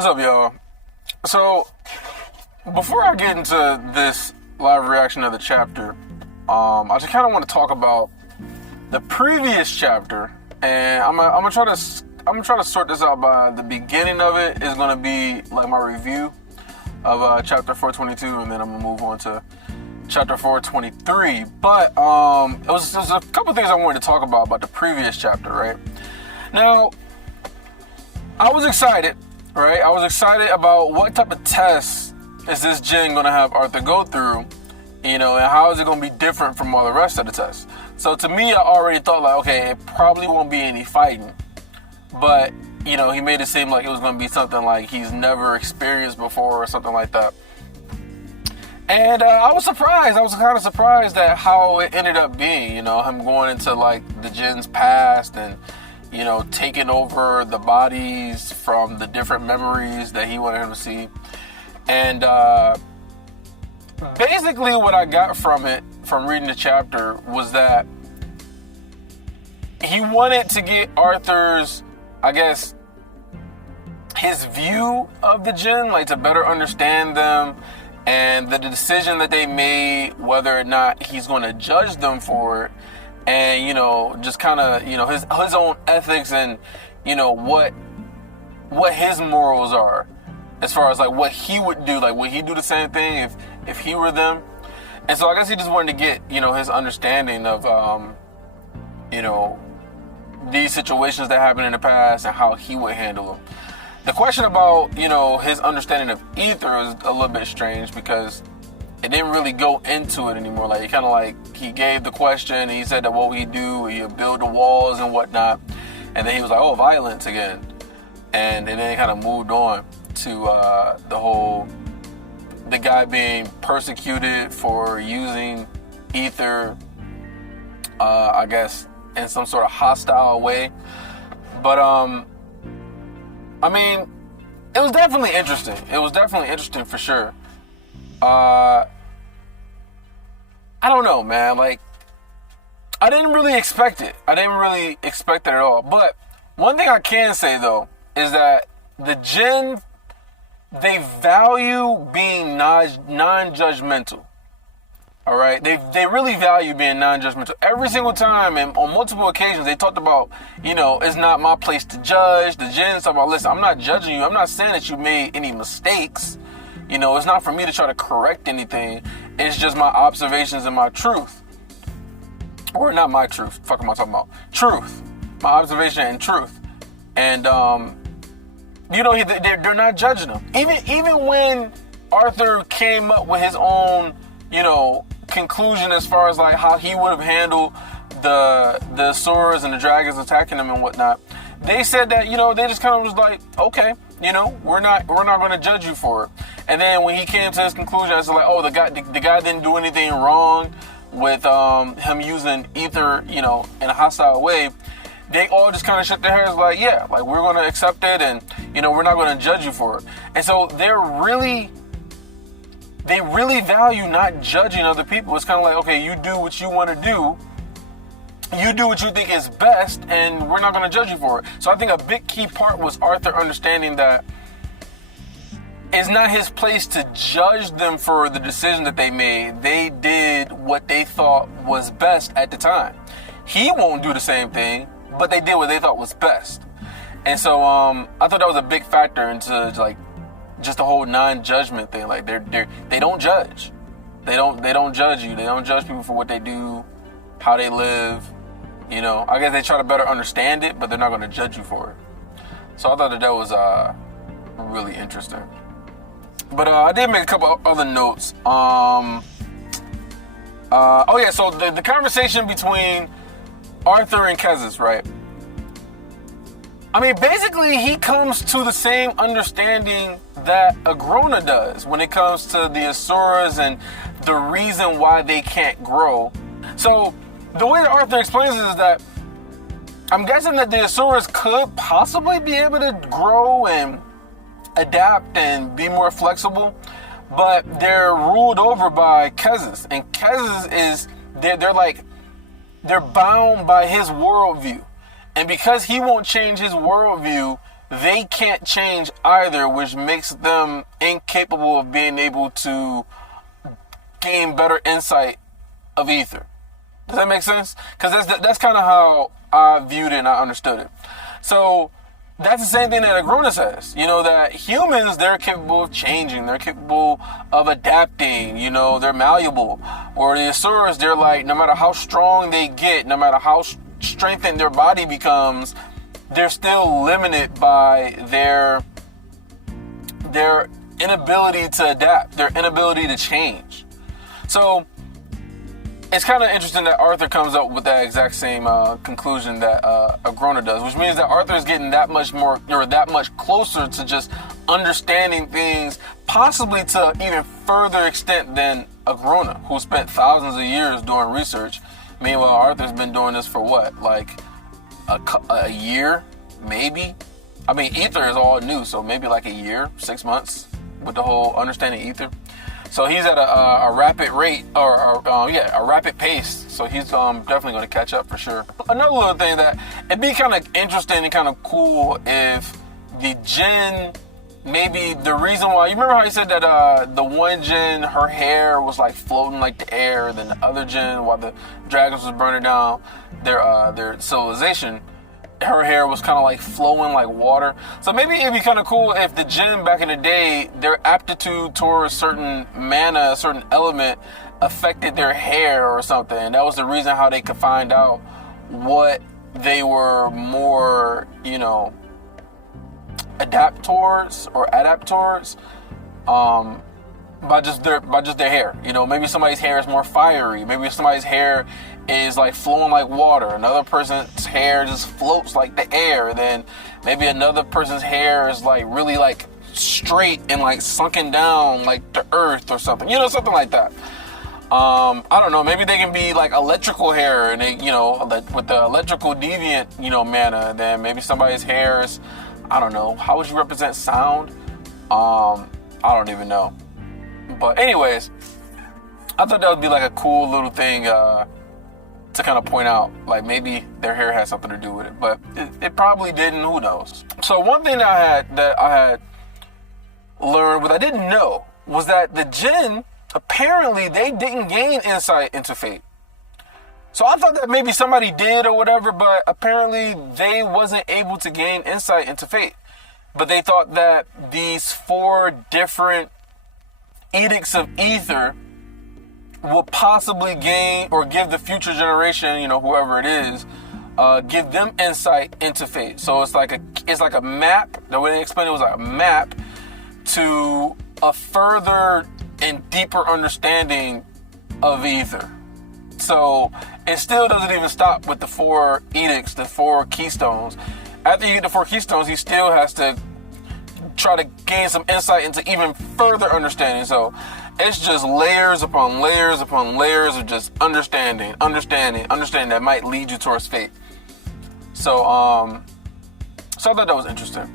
What's up, y'all? So, before I get into this live reaction of the chapter, I just kind of want to talk about the previous chapter, and I'm gonna try to sort this out by the beginning of it is gonna be like my review of chapter 422, and then I'm gonna move on to chapter 423. But it was a couple things I wanted to talk about the previous chapter, right? Now, I was excited, right? I was excited about what type of tests is this Jin gonna have Arthur go through, and how is it gonna be different from all the rest of the tests. So to me, I already thought like, okay, it probably won't be any fighting, but he made it seem like it was gonna be something like he's never experienced before or something like that. And I was surprised. I was kind of surprised at how it ended up being, him going into like the Jin's past and taking over the bodies from the different memories that he wanted him to see. And basically what I got from reading the chapter, was that he wanted to get Arthur's, I guess, his view of the Jin, like to better understand them and the decision that they made, whether or not he's going to judge them for it. And, just kind of, his own ethics and, what his morals are as far as like what he would do. Like, would he do the same thing if he were them? And so I guess he just wanted to get, his understanding of, these situations that happened in the past and how he would handle them. The question about, his understanding of ether is a little bit strange because it didn't really go into it anymore. Like, it kind of like, he gave the question and he said that what would he do? He'll build the walls and whatnot. And then he was like, oh, violence again. And then he kind of moved on to the guy being persecuted for using ether, I guess, in some sort of hostile way. But, I mean, it was definitely interesting. It was definitely interesting for sure. I don't know, man. Like, I didn't really expect it. I didn't really expect it at all. But one thing I can say, though, is that the Jin, they value being non-judgmental. All right? They really value being non-judgmental. Every single time and on multiple occasions, they talked about, it's not my place to judge. The Jin's talking about, listen, I'm not judging you. I'm not saying that you made any mistakes. It's not for me to try to correct anything. It's just my observations and my truth. Or not my truth. Fuck am I talking about? Truth. My observation and truth. And, they're not judging him. Even when Arthur came up with his own, conclusion as far as like how he would have handled the Asuras and the dragons attacking him and whatnot, they said that, they just kind of was like, okay, we're not going to judge you for it. And then when he came to his conclusion, it's like, oh, the guy didn't do anything wrong with him using ether, in a hostile way. They all just kind of shook their heads like, yeah, like we're going to accept it, and we're not going to judge you for it. And so they really value not judging other people. It's kind of like, okay, you do what you want to do. You do what you think is best, and we're not going to judge you for it. So I think a big key part was Arthur understanding that it's not his place to judge them for the decision that they made. They did what they thought was best at the time. He won't do the same thing, but they did what they thought was best. And so I thought that was a big factor into like just the whole non-judgment thing. Like they don't judge. They don't judge you. They don't judge people for what they do, how they live. I guess they try to better understand it, but they're not going to judge you for it. So I thought that was really interesting. But I did make a couple other notes. So the conversation between Arthur and Kessis, right? I mean, basically, he comes to the same understanding that Agrona does when it comes to the Asuras and the reason why they can't grow. So the way that Arthur explains it is that I'm guessing that the Asuras could possibly be able to grow and adapt and be more flexible, but they're ruled over by Kessis. And Kessis is, they're bound by his worldview. And because he won't change his worldview, they can't change either, which makes them incapable of being able to gain better insight of ether. Does that make sense? Because that's kind of how I viewed it and I understood it. So that's the same thing that Agrona says. You know, that humans, they're capable of changing. They're capable of adapting. You know, they're malleable. Or the Asuras, they're like, no matter how strong they get, no matter how strengthened their body becomes, they're still limited by their inability to adapt, their inability to change. So it's kind of interesting that Arthur comes up with that exact same conclusion that Agrona does, which means that Arthur is getting that much more, or that much closer to just understanding things, possibly to even further extent than Agrona, who spent thousands of years doing research. Meanwhile, Arthur's been doing this for what, like a year, maybe? I mean, ether is all new, so maybe like a year, 6 months with the whole understanding ether. So he's at a rapid rate, a rapid pace. So he's definitely going to catch up for sure. Another little thing that it'd be kind of interesting and kind of cool if the Jinn, maybe the reason why, you remember how he said that the one Jinn, her hair was like floating like the air, then the other Jinn, while the dragons was burning down their civilization, her hair was kind of like flowing like water. So maybe it'd be kind of cool if the Jinn back in the day, their aptitude towards certain mana, a certain element affected their hair or something. And that was the reason how they could find out what they were more, you know, adapt towards by just their hair. You know, maybe somebody's hair is more fiery. Maybe somebody's hair is like flowing like water. Another person's hair just floats like the air. Then maybe another person's hair is like really like straight and like sunken down like the earth or something. You know, something like that. I don't know. Maybe they can be like electrical hair, and they, you know, with the electrical deviant, you know, mana. Then maybe somebody's hair is, I don't know. How would you represent sound? I don't even know. But anyways, I thought that would be like a cool little thing to kind of point out. Like maybe their hair had something to do with it, but it probably didn't. Who knows? So one thing that I had learned, what I didn't know, was that the Jinn, apparently they didn't gain insight into fate. So I thought that maybe somebody did or whatever, but apparently they wasn't able to gain insight into fate. But they thought that these 4 different edicts of ether will possibly gain or give the future generation, you know, whoever it is, give them insight into fate. So it's like a map. The way they explained it was like a map to a further and deeper understanding of ether. So it still doesn't even stop with the 4 edicts, the 4 keystones. After you get the 4 keystones, he still has to try to gain some insight into even further understanding. So it's just layers upon layers upon layers of just understanding that might lead you towards fate. So I thought that was interesting.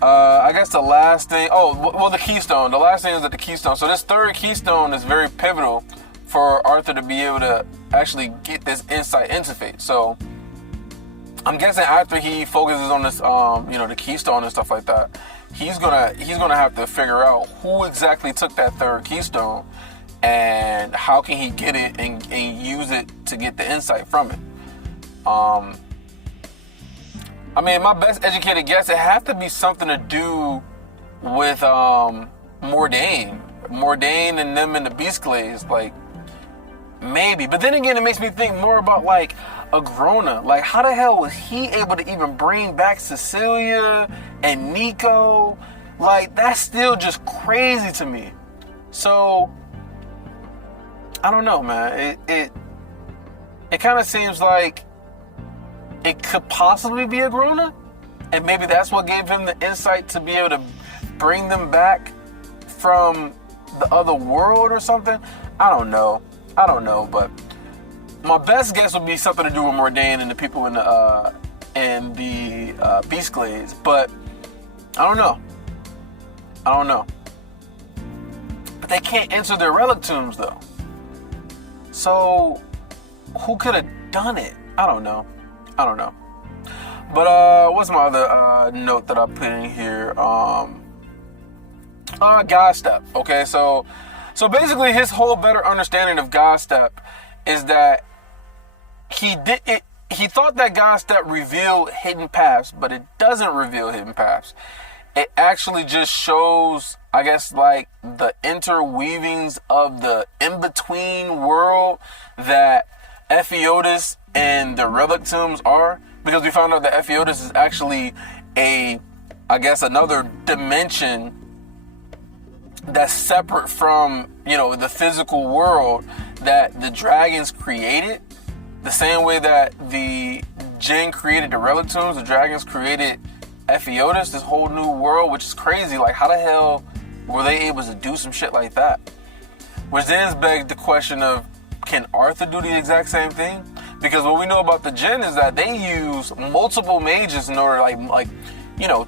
I guess the last thing, the keystone. The last thing is that the keystone. So this 3rd keystone is very pivotal for Arthur to be able to actually get this insight into fate. So I'm guessing after he focuses on this, the keystone and stuff like that, he's gonna have to figure out who exactly took that 3rd keystone and how can he get it and use it to get the insight from it. I mean, my best educated guess, it has to be something to do with Mordain and them in the Beastglaives, like maybe. But then again, it makes me think more about like Agrona. Like, how the hell was he able to even bring back Cecilia and Nico? Like, that's still just crazy to me. So I don't know, man. It kind of seems like it could possibly be Agrona, and maybe that's what gave him the insight to be able to bring them back from the other world or something. I don't know, but my best guess would be something to do with Mordain and the people in the Beastglaives, but I don't know. But they can't enter their relic tombs though. So who could have done it? I don't know. But what's my other note that I put in here? God step. Okay, so basically his whole better understanding of God step is that he thought that God step revealed hidden paths, but it doesn't reveal hidden paths. It actually just shows, I guess, like the interweavings of the in-between world that Ephiodus and the relic tombs are, because we found out that Ephiodus is actually another dimension that's separate from, the physical world that the dragons created. The same way that the Jinn created the relic tombs, the dragons created Ephiodus, this whole new world, which is crazy. Like, how the hell were they able to do some shit like that? Which then begs the question of, can Arthur do the exact same thing? Because what we know about the Jinn is that they use multiple mages in order,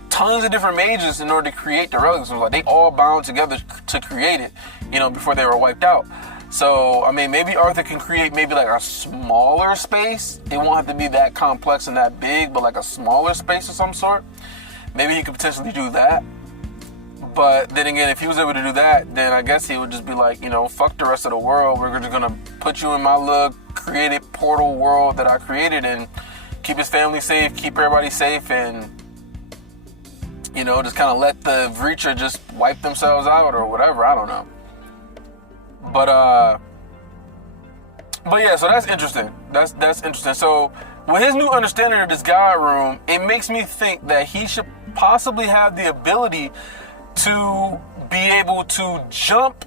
tons of different mages in order to create the relics. Like, they all bound together to create it, before they were wiped out. So, I mean, maybe Arthur can create maybe like a smaller space. It won't have to be that complex and that big, but like a smaller space of some sort. Maybe he could potentially do that. But then again, if he was able to do that, then I guess he would just be like, fuck the rest of the world. We're just going to put you in my little created portal world that I created and keep his family safe, keep everybody safe, and, just kind of let the Vreecha just wipe themselves out or whatever. I don't know. But yeah, so that's interesting. That's interesting. So with his new understanding of this God room, it makes me think that he should possibly have the ability to be able to jump,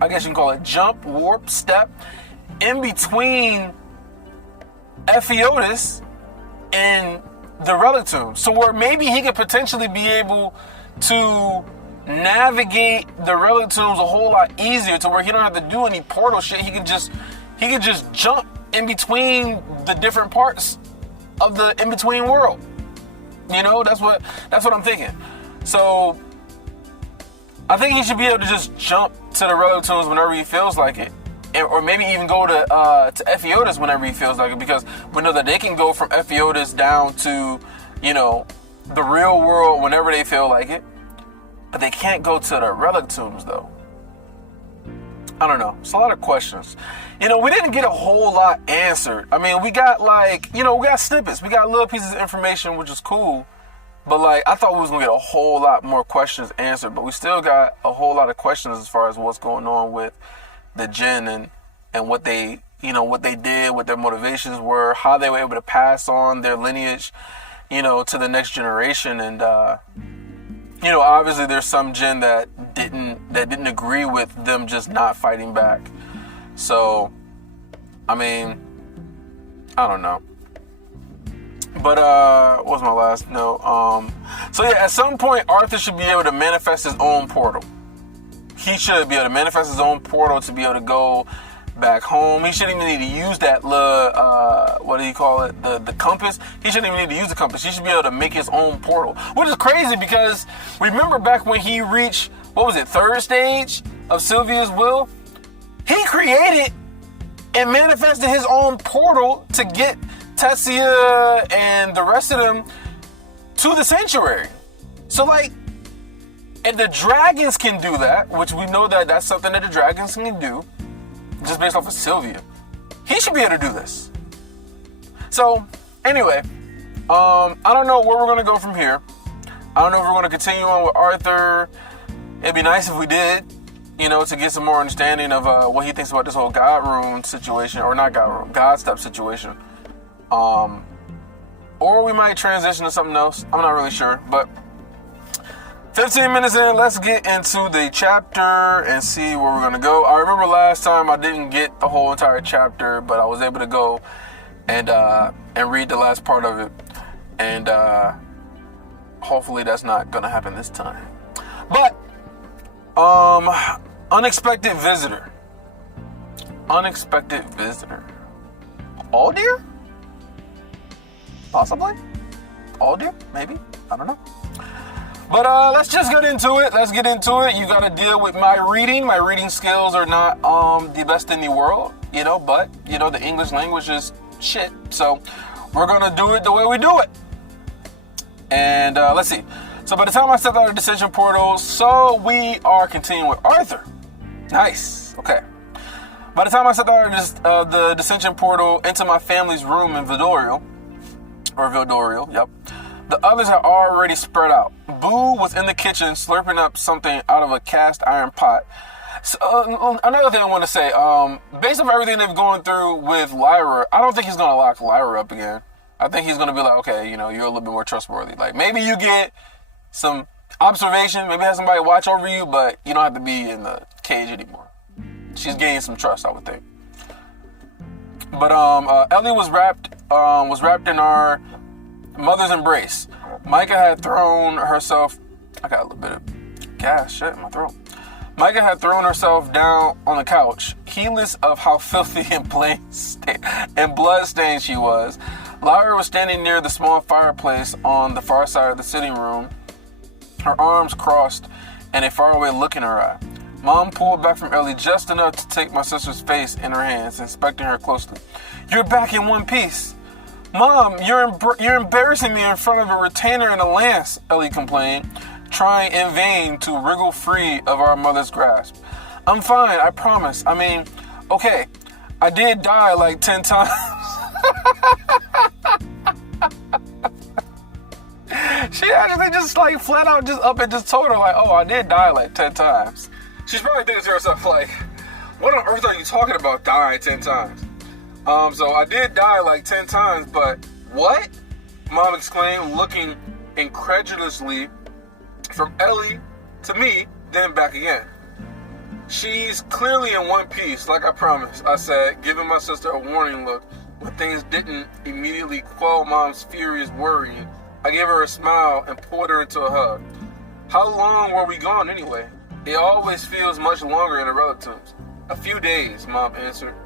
I guess you can call it jump, warp, step, in between Ephiodus and the relic tomb. So where maybe he could potentially be able to navigate the relic tombs a whole lot easier, to where he don't have to do any portal shit. He can just jump in between the different parts of the in-between world. That's what I'm thinking. So I think he should be able to just jump to the relic tombs whenever he feels like it. Or maybe even go to Ephiodus whenever he feels like it, because we know that they can go from Ephiodus down to, the real world whenever they feel like it. But they can't go to the relic tombs, though. I don't know. It's a lot of questions. We didn't get a whole lot answered. I mean, we got we got snippets. We got little pieces of information, which is cool. But I thought we was going to get a whole lot more questions answered. But we still got a whole lot of questions as far as what's going on with the Jinn and what they, what they did, what their motivations were, how they were able to pass on their lineage, to the next generation. And, obviously there's some Jinn that didn't agree with them just not fighting back. So, I mean, I don't know. But, what's my last note? So yeah, at some point, Arthur should be able to manifest his own portal. He should be able to manifest his own portal to be able to go back home. He shouldn't even need to use that little, what do you call it? The compass. He shouldn't even need to use the compass. He should be able to make his own portal. Which is crazy, because remember back when he reached, third stage of Sylvia's will? He created and manifested his own portal to get Tessia and the rest of them to the sanctuary. So if the dragons can do that, which we know that that's something that the dragons can do, just based off of Sylvia, he should be able to do this. So, anyway, I don't know where we're going to go from here. I don't know if we're going to continue on with Arthur. It'd be nice if we did, to get some more understanding of what he thinks about this whole God room situation, or not God room, God step situation. Or we might transition to something else. I'm not really sure, but 15 minutes in, let's get into the chapter and see where we're going to go. I remember last time I didn't get the whole entire chapter, but I was able to go and read the last part of it. And hopefully that's not going to happen this time. But, unexpected visitor. Unexpected visitor. Aldir? Possibly? Aldir? Maybe? I don't know. But let's just get into it. Let's get into it. You got to deal with my reading. My reading skills are not the best in the world, but, the English language is shit. So we're going to do it the way we do it. And let's see. So by the time I stepped out of the Dissension portal, so we are continuing with Arthur. Nice. Okay. By the time I stepped out of the Dissension portal into my family's room in Vildoriel, yep, the others had already spread out. Boo was in the kitchen slurping up something out of a cast iron pot. So, another thing I want to say, based on everything they've gone through with Lyra, I don't think he's going to lock Lyra up again. I think he's going to be like, okay, you're a little bit more trustworthy. Like, maybe you get some observation, maybe have somebody watch over you, but you don't have to be in the cage anymore. She's gaining some trust, I would think. But Ellie was wrapped in our mother's embrace. Micah had thrown herself. I got a little bit of gas shit in my throat. Micah had thrown herself down on the couch, heedless of how filthy and blood-stained she was. Lyra was standing near the small fireplace on the far side of the sitting room, her arms crossed and a faraway look in her eye. Mom pulled back from Ellie just enough to take my sister's face in her hands, inspecting her closely. "You're back in one piece." "Mom, you're embarrassing me in front of a retainer and a lance," Ellie complained, trying in vain to wriggle free of our mother's grasp. "I'm fine, I promise. I mean, okay, I did die like 10 times. She actually just like flat out just up and just told her like, oh, I did die like 10 times. She's probably thinking to herself like, what on earth are you talking about dying 10 times? So I did die like 10 times, but what? Mom exclaimed, looking incredulously from Ellie to me, then back again. "She's clearly in one piece, like I promised," I said, giving my sister a warning look. When things didn't immediately quell Mom's furious worrying, I gave her a smile and pulled her into a hug. "How long were we gone anyway?" "It always feels much longer in the relatives." "A few days," Mom answered,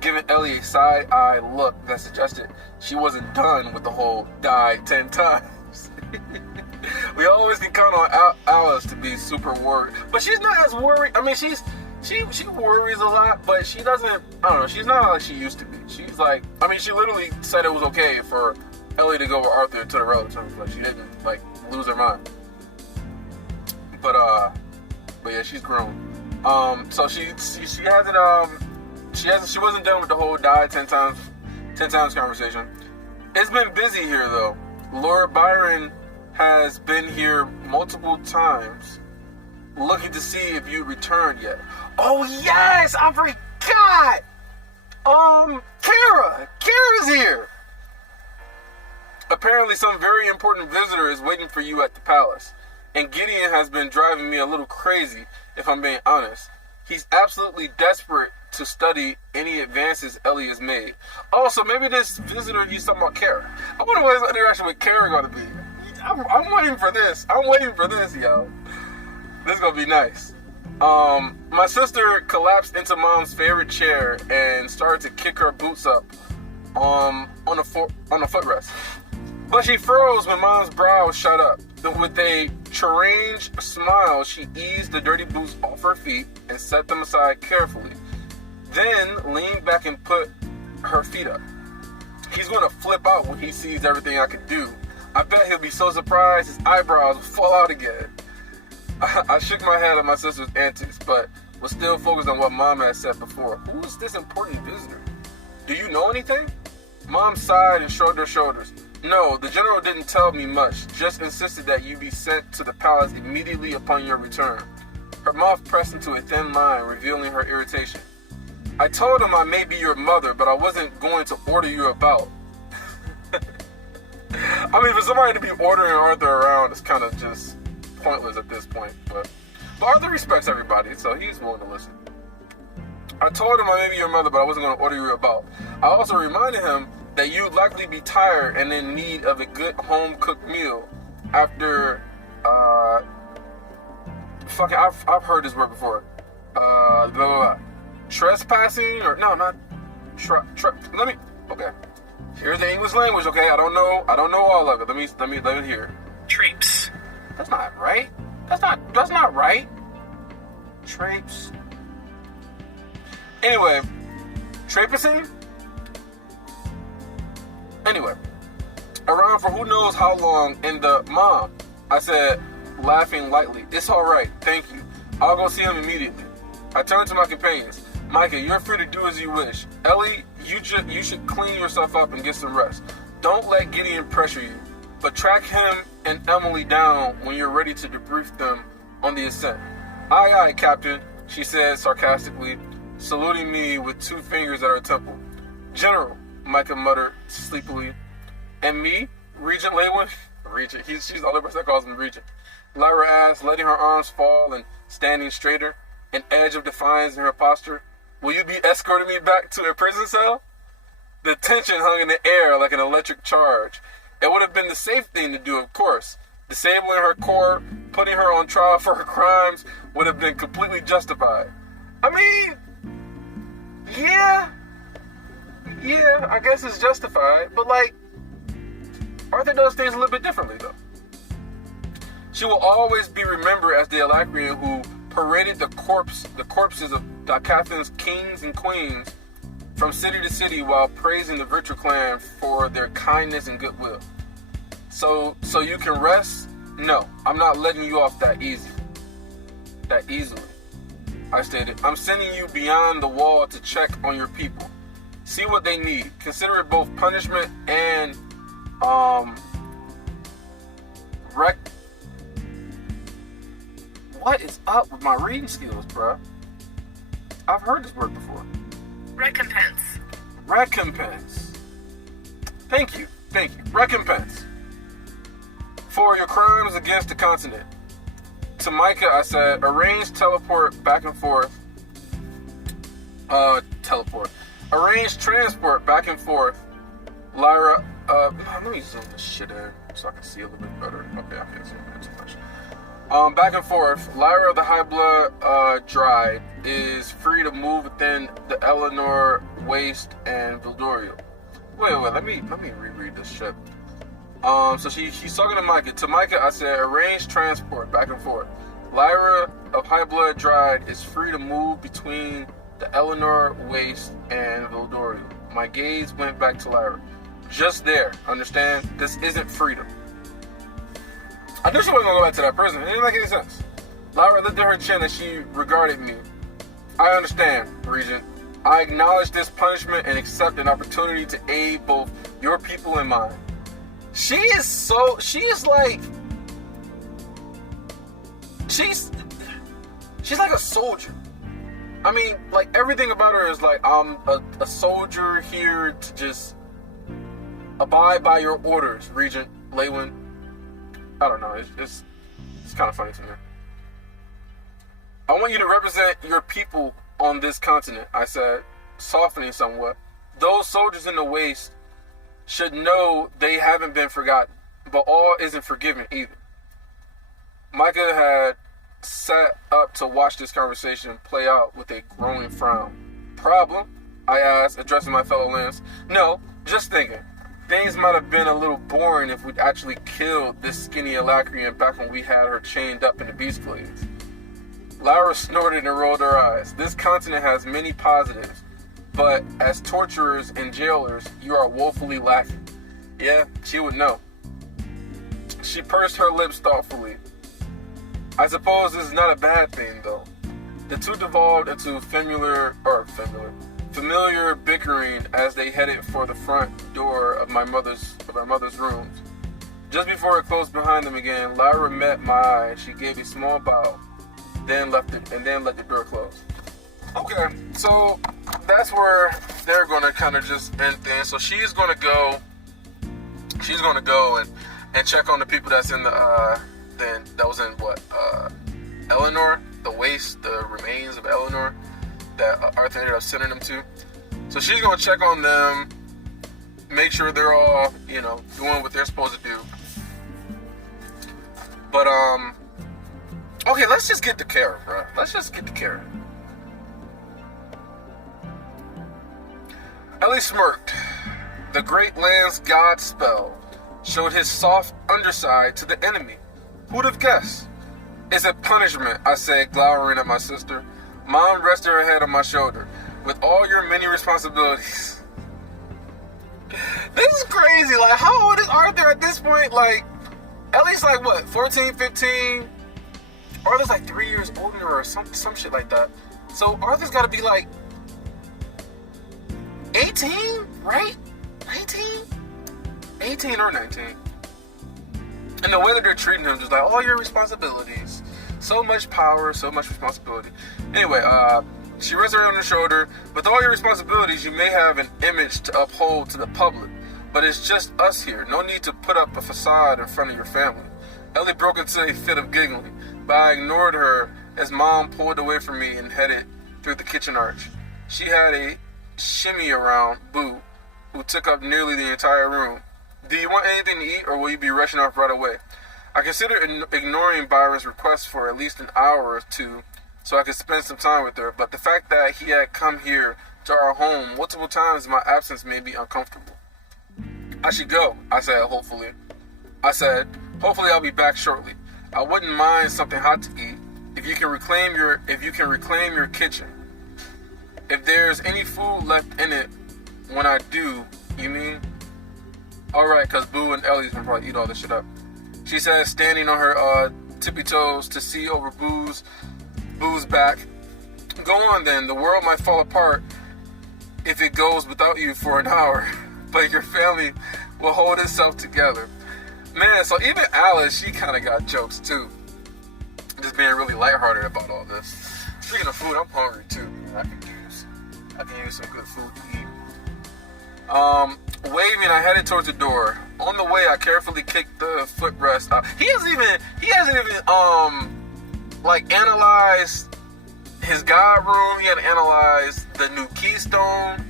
giving Ellie a side-eye look that suggested she wasn't done with the whole die 10 times. We always can count on Alice to be super worried. But she's not as worried. I mean, she worries a lot, but she doesn't, I don't know, she's not like she used to be. She's like, I mean, she literally said it was okay for Ellie to go with Arthur to the relatives. Like, she didn't, like, lose her mind. But yeah, she's grown. So she wasn't done with the whole die 10 times conversation. It's been busy here, though. Lord Byron has been here multiple times, looking to see if you returned yet. Oh yes, I forgot. Kara's here. Apparently some very important visitor is waiting for you at the palace. And Gideon has been driving me a little crazy, if I'm being honest. He's absolutely desperate to study any advances Ellie has made. Oh, so maybe this visitor, he's talking about Kara. I wonder what his interaction with Kara going to be. I'm waiting for this. Yo. This is going to be nice. My sister collapsed into Mom's favorite chair and started to kick her boots up on a footrest. But she froze when Mom's brow shut up. With a strange smile, she eased the dirty boots off her feet and set them aside carefully. Then leaned back and put her feet up. He's going to flip out when he sees everything I can do. I bet he'll be so surprised his eyebrows will fall out again. I shook my head at my sister's antics, but was still focused on what Mom had said before. Who's this important visitor? Do you know anything? Mom sighed and shrugged her shoulders. No, the general didn't tell me much, just insisted that you be sent to the palace immediately upon your return. Her mouth pressed into a thin line, revealing her irritation. I told him I may be your mother, but I wasn't going to order you about. I mean, for somebody to be ordering Arthur around is kind of just pointless at this point. But Arthur respects everybody, so he's willing to listen. I told him I may be your mother, but I wasn't going to order you about. I also reminded him that you'd likely be tired and in need of a good home-cooked meal after, I've heard this word before. Blah, blah, blah. Trespassing, or, no, not, okay. Here's the English language, okay? I don't know all of it. Let me hear. Trapes. That's not right. That's not right. Trapes. Anyway, trapacing? Anyway, a around for who knows how long, and the mom, I said, laughing lightly, it's all right, thank you. I'll go see him immediately. I turned to my companions. Micah, you're free to do as you wish. Ellie, you should clean yourself up and get some rest. Don't let Gideon pressure you, but track him and Emily down when you're ready to debrief them on the ascent. Aye, aye, Captain, she said sarcastically, saluting me with 2 fingers at her temple. General, Micah muttered sleepily. And me, Regent Lewin? Regent, she's the only person that calls him Regent. Lyra asked, letting her arms fall and standing straighter, an edge of defiance in her posture. Will you be escorting me back to a prison cell? The tension hung in the air like an electric charge. It would have been the safe thing to do, of course. Disabling her core, putting her on trial for her crimes, would have been completely justified. I mean, yeah, I guess it's justified, but like, Arthur does things a little bit differently, though. She will always be remembered as the Alacrian who paraded the corpses of Dacathan's kings and queens from city to city while praising the Virtual Clan for their kindness and goodwill. So you can rest? No, I'm not letting you off that easily. I stated, I'm sending you beyond the wall to check on your people. See what they need. Consider it both punishment and What is up with my reading skills, bro? I've heard this word before. Recompense. Thank you. Recompense. For your crimes against the continent. To Micah, I said, arrange teleport back and forth. Arrange transport back and forth. Lyra, let me zoom this shit in so I can see a little bit better. Okay, I can't zoom in too much. Back and forth. Lyra, the High Blood Dryad, is free to move within the Eleanor, Waste, and Vildorio. Wait, let me reread this shit. So she's talking to Micah. To Micah, I said, arrange transport back and forth. Lyra of High Blood Dryad is free to move between the Eleanor, Waste, and Vildorio. My gaze went back to Lyra. Just there, understand? This isn't freedom. I knew she wasn't gonna go back to that prison. It didn't make any sense. Lyra lifted her chin as she regarded me. I understand, Regent. I acknowledge this punishment and accept an opportunity to aid both your people and mine. She's like a soldier. I mean, like, everything about her is like, I'm a soldier here to just abide by your orders, Regent Lewin. I don't know, it's kind of funny to me. I want you to represent your people on this continent, I said, softening somewhat. Those soldiers in the Waste should know they haven't been forgotten, but all isn't forgiven either. Micah had sat up to watch this conversation play out with a growing frown. Problem? I asked, addressing my fellow Lance. No, just thinking. Things might have been a little boring if we'd actually killed this skinny Alacrian back when we had her chained up in the beast glades. Lyra snorted and rolled her eyes. This continent has many positives, but as torturers and jailers, you are woefully lacking. Yeah, she would know. She pursed her lips thoughtfully. I suppose this is not a bad thing, though. The two devolved into familiar bickering as they headed for the front door of my mother's rooms. Just before it closed behind them again, Lyra met my eye. She gave a small bow, then let the door close. Okay, so that's where they're gonna kind of just end things. So she's gonna go and check on the people that's in Eleanor, the Waste, the remains of Eleanor that Arthur ended up sending them to. So she's gonna check on them, make sure they're all, doing what they're supposed to do. But okay, let's just get to Kara, bro. Ellie smirked. The great land's god spell showed his soft underside to the enemy. Who'd have guessed? It's a punishment, I said, glowering at my sister. Mom rested her head on my shoulder. With all your many responsibilities. This is crazy. Like, how old is Arthur at this point, like, Ellie's like, what, 14, 15? Arthur's like 3 years older or some shit like that. So Arthur's got to be like 18, right? 18 or 19. And the way that they're treating him, just like, all your responsibilities. So much power, so much responsibility. Anyway, she rests her on her shoulder. With all your responsibilities, you may have an image to uphold to the public. But it's just us here. No need to put up a facade in front of your family. Ellie broke into a fit of giggling, but I ignored her as Mom pulled away from me and headed through the kitchen arch. She had a shimmy around Boo, who took up nearly the entire room. Do you want anything to eat, or will you be rushing off right away? I considered ignoring Byron's request for at least an hour or two so I could spend some time with her, but the fact that he had come here to our home multiple times in my absence made me uncomfortable. I should go, I said, hopefully. I'll be back shortly. I wouldn't mind something hot to eat if you can reclaim your kitchen. If there's any food left in it when I do, you mean? Alright, cause Boo and Ellie's gonna probably eat all this shit up. She said, standing on her tippy toes to see over Boo's back. Go on then, the world might fall apart if it goes without you for an hour, but your family will hold itself together. Man, so even Alice, she kind of got jokes too. Just being really lighthearted about all this. Speaking of food, I'm hungry too. I can use some good food to eat. Waving, I headed towards the door. On the way, I carefully kicked the footrest out. He hasn't even like analyzed his God room. He had to analyze the new Keystone.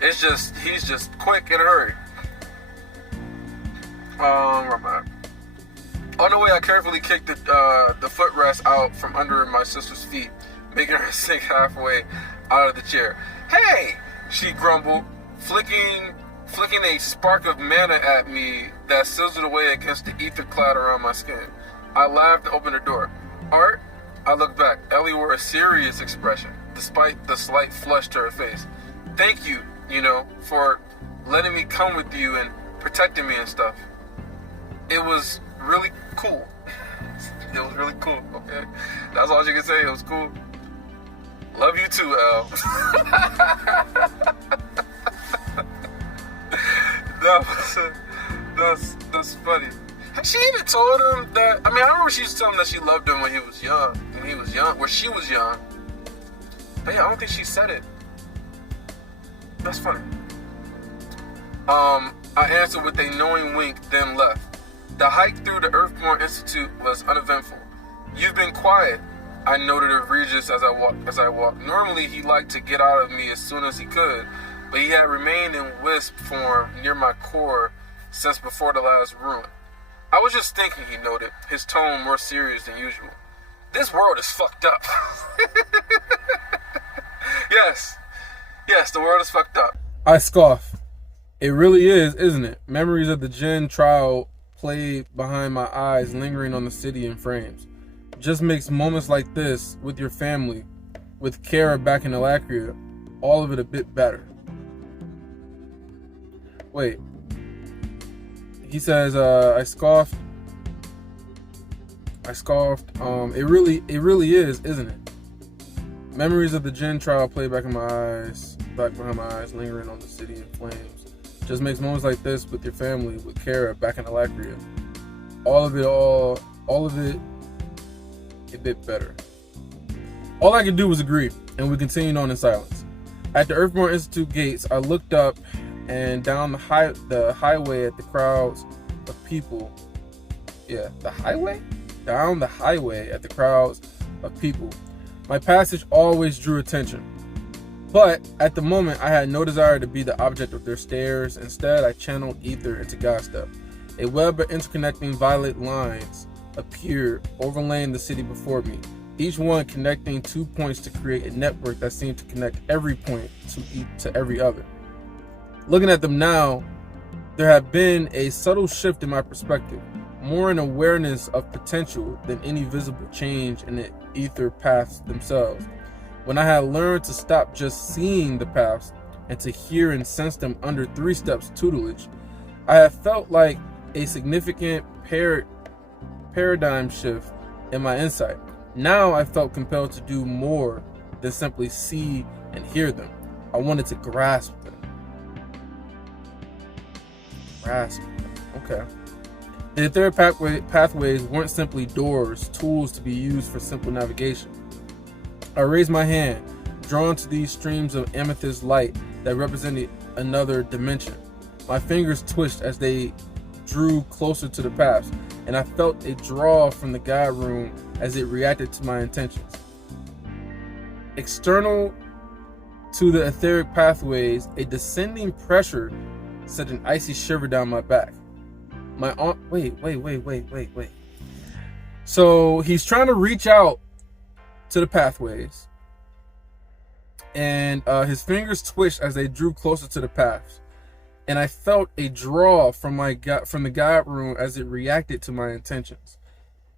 He's just quick in a hurry. Where am I? On the way, I carefully kicked the footrest out from under my sister's feet, making her sink halfway out of the chair. Hey, she grumbled, flicking a spark of mana at me that sizzled away against the ether cloud around my skin. I laughed and opened the door. Art? I looked back. Ellie wore a serious expression, despite the slight flush to her face. Thank you, for letting me come with you and protecting me and stuff. It was really cool. It was really cool, okay? That's all you can say. It was cool. Love you too, Elle. That's funny. She even told him that. I remember she used to tell him that she loved him when he was young. When she was young. But yeah, I don't think she said it. That's funny. I answered with a knowing wink, then left. The hike through the Earthborn Institute was uneventful. You've been quiet, I noted of Regis as I walked. Normally, he liked to get out of me as soon as he could, but he had remained in wisp form near my core since before the last ruin. I was just thinking, he noted, his tone more serious than usual. This world is fucked up. Yes, the world is fucked up. I scoff. It really is, isn't it? Memories of the Jinn trial played behind my eyes, lingering on the city in frames. Just makes moments like this with your family, with Kara back in Alacria, all of it a bit better. Wait. He says, I scoffed. It really is, isn't it? Memories of the Jinn trial played back behind my eyes, lingering on the city in flames. Just makes moments like this with your family, with Kara back in Alacria. All of it a bit better. All I could do was agree, and we continued on in silence. At the Earthborn Institute gates, I looked up and down the highway at the crowds of people. Yeah, the highway? Down the highway at the crowds of people. My passage always drew attention. But at the moment, I had no desire to be the object of their stares. Instead, I channeled ether into Godstep. A web of interconnecting violet lines appeared, overlaying the city before me, each one connecting 2 points to create a network that seemed to connect every point to every other. Looking at them now, there had been a subtle shift in my perspective, more an awareness of potential than any visible change in the ether paths themselves. When I had learned to stop just seeing the paths and to hear and sense them under 3 steps tutelage, I have felt like a significant paradigm shift in my insight. Now I felt compelled to do more than simply see and hear them. I wanted to grasp them. Okay. The etheric pathways weren't simply doors, tools to be used for simple navigation. I raised my hand, drawn to these streams of amethyst light that represented another dimension. My fingers twitched as they drew closer to the paths, and I felt a draw from the guide rune as it reacted to my intentions. External to the etheric pathways, a descending pressure sent an icy shiver down my back. My arm. Wait. So he's trying to reach out to the pathways, and his fingers twitched as they drew closer to the paths. And I felt a draw from the guide rune as it reacted to my intentions.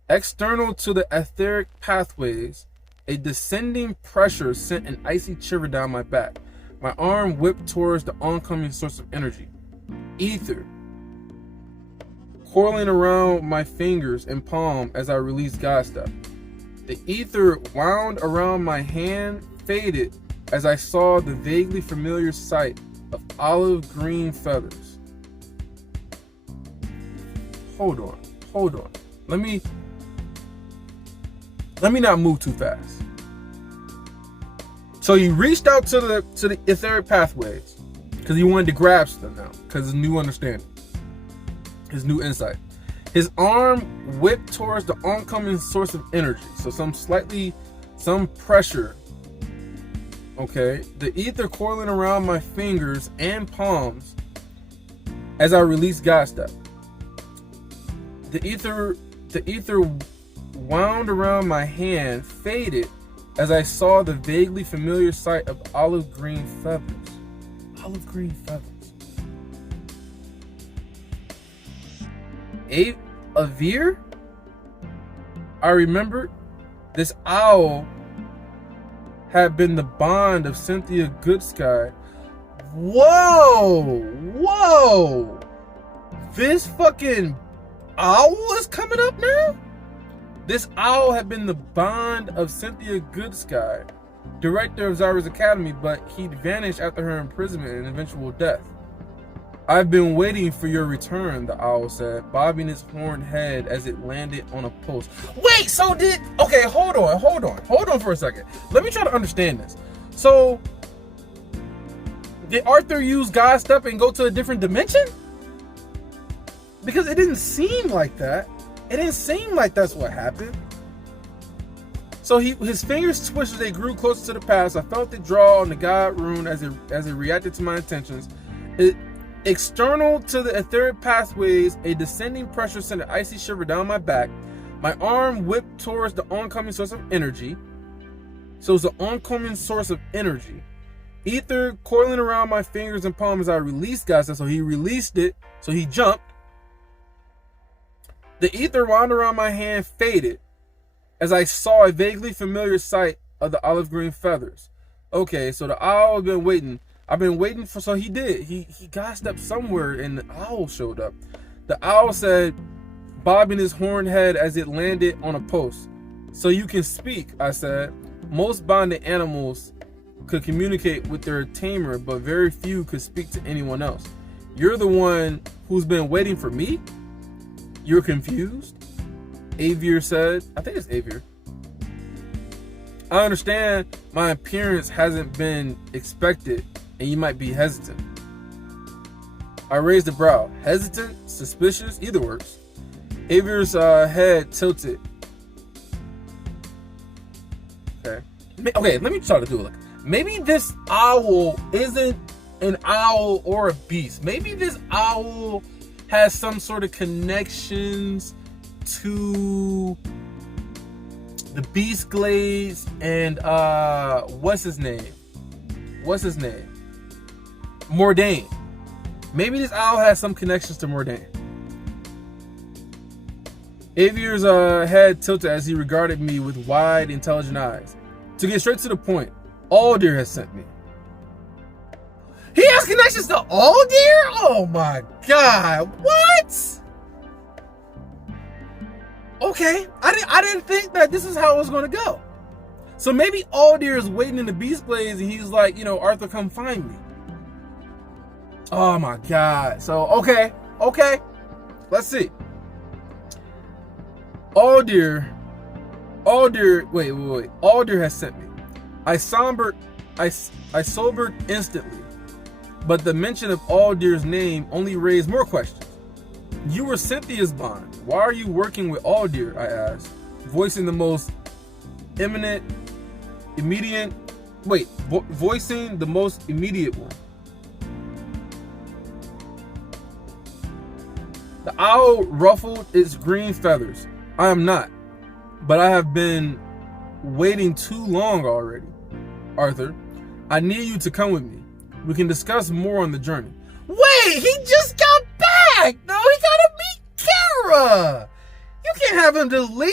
External to the etheric pathways, a descending pressure sent an icy shiver down my back. My arm whipped towards the oncoming source of energy. Ether, coiling around my fingers and palm as I released God Step. The ether wound around my hand, faded as I saw the vaguely familiar sight of olive green feathers. Hold on. Let me not move too fast. So he reached out to the etheric pathways because he wanted to grasp them now, because his new understanding, his new insight. His arm whipped towards the oncoming source of energy. So some pressure. Okay, the ether coiling around my fingers and palms as I released God Step. The ether wound around my hand, faded as I saw the vaguely familiar sight of olive green feathers. Olive green feathers. A veer? I remembered this owl had been the bond of Cynthia Goodsky. Whoa! This fucking owl is coming up now? This owl had been the bond of Cynthia Goodsky, director of Zyra's Academy, but he'd vanished after her imprisonment and eventual death. I've been waiting for your return, the owl said, bobbing his horned head as it landed on a post. Wait, okay, hold on for a second. Let me try to understand this. So, did Arthur use God Step and go to a different dimension? Because it didn't seem like that. It didn't seem like that's what happened. So his fingers twitched as they grew closer to the paths. I felt the draw on the God rune as it reacted to my intentions. External to the etheric pathways, a descending pressure sent an icy shiver down my back. My arm whipped towards the oncoming source of energy. So it's the oncoming source of energy. Ether coiling around my fingers and palm as I released God Step. So he released it. So he jumped. The ether wound around my hand, faded as I saw a vaguely familiar sight of the olive green feathers. Okay, so the owl had been waiting. I've been waiting for, so he did. He God Stepped somewhere and the owl showed up. The owl said, bobbing his horned head as it landed on a post. So you can speak, I said. Most bonded animals could communicate with their tamer, but very few could speak to anyone else. You're the one who's been waiting for me? You're confused? Avier said. I think it's Avier. I understand my appearance hasn't been expected and you might be hesitant. I raised a brow. Hesitant? Suspicious? Either works. Avier's head tilted. Okay, let me try to do it. Maybe this owl isn't an owl or a beast. Maybe this owl has some sort of connections to the Beast Glades and what's his name? Mordain. Maybe this owl has some connections to Mordain. Avier's head tilted as he regarded me with wide, intelligent eyes. To get straight to the point, Aldir has sent me. He has connections to Aldir? Oh my god. What? Okay. I didn't think that this is how it was going to go. So maybe Aldir is waiting in the Beast Blades and he's like, Arthur, come find me. Oh my god. So, okay. Let's see. Aldir, wait. Aldir has sent me. I sobered instantly, but the mention of Aldir's name only raised more questions. You were Cynthia's bond. Why are you working with Aldir? I asked, voicing the most immediate one. The owl ruffled its green feathers. I am not, but I have been waiting too long already. Arthur, I need you to come with me. We can discuss more on the journey. Wait, he just got back! No, he gotta meet Kara! You can't have him to leave!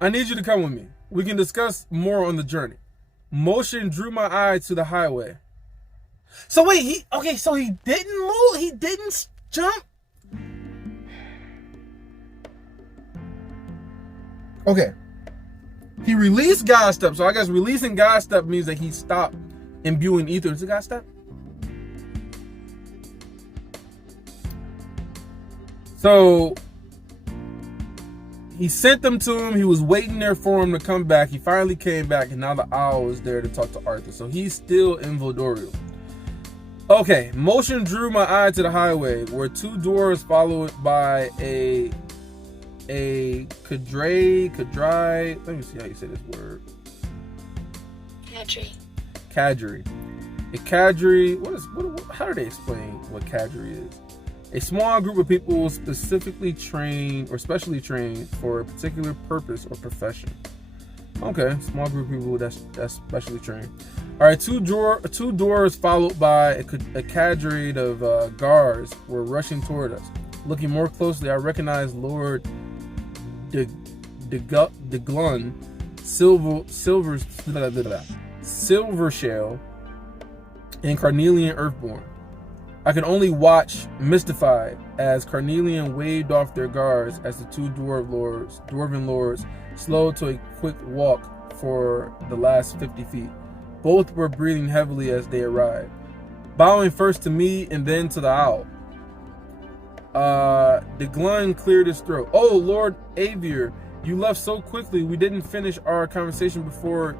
I need you to come with me. We can discuss more on the journey. Motion drew my eye to the highway. So wait, he didn't move? He didn't jump? Okay. He released God Step. So I guess releasing God Step means that he stopped imbuing ether. Is it God Step? So he sent them to him. He was waiting there for him to come back. He finally came back, and now the owl is there to talk to Arthur. So he's still in Voldorial. Okay, motion drew my eye to the highway, where two doors followed by a Kadrai, let me see how you say this word. Kadri. A Kadri, how do they explain what Kadri is? A small group of people specially trained for a particular purpose or profession. Okay, small group of people that's specially trained. All right, two doors followed by a cadre of guards were rushing toward us. Looking more closely, I recognized Lord Deglun, Silvershell, and Carnelian Earthborn. I could only watch, mystified, as Carnelian waved off their guards as the two dwarven lords slowed to a quick walk for the last 50 feet. Both were breathing heavily as they arrived, bowing first to me and then to the owl. Deglun cleared his throat. Oh, Lord Avier, you left so quickly. We didn't finish our conversation. Before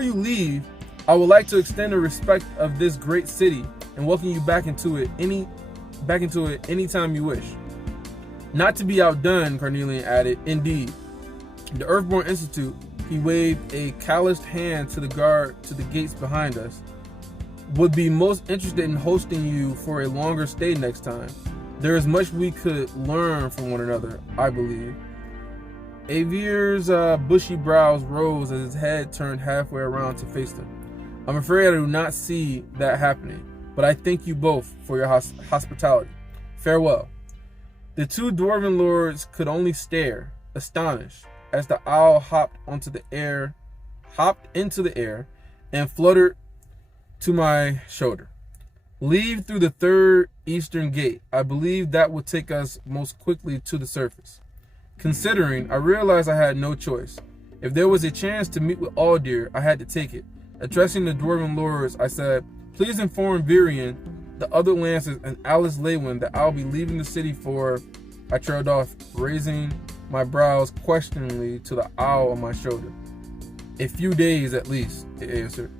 you leave, I would like to extend the respect of this great city and welcome you back into it anytime you wish. Not to be outdone, Carnelian added. Indeed, the Earthborn Institute. He waved a calloused hand to the gates behind us. Would be most interested in hosting you for a longer stay next time. There is much we could learn from one another, I believe. Avier's bushy brows rose as his head turned halfway around to face them. I'm afraid I do not see that happening, but I thank you both for your hospitality. Farewell. The two dwarven lords could only stare, astonished, as the owl hopped into the air and fluttered to my shoulder. Leave through the third eastern gate. I believe that will take us most quickly to the surface. Considering, I realized I had no choice. If there was a chance to meet with Aldir, I had to take it. Addressing the dwarven lords, I said, please inform Virion, the other Lancers, and Alice Lewin that I'll be leaving the city for... I trailed off, raising my brows questioningly to the owl on my shoulder. A few days at least, it answered.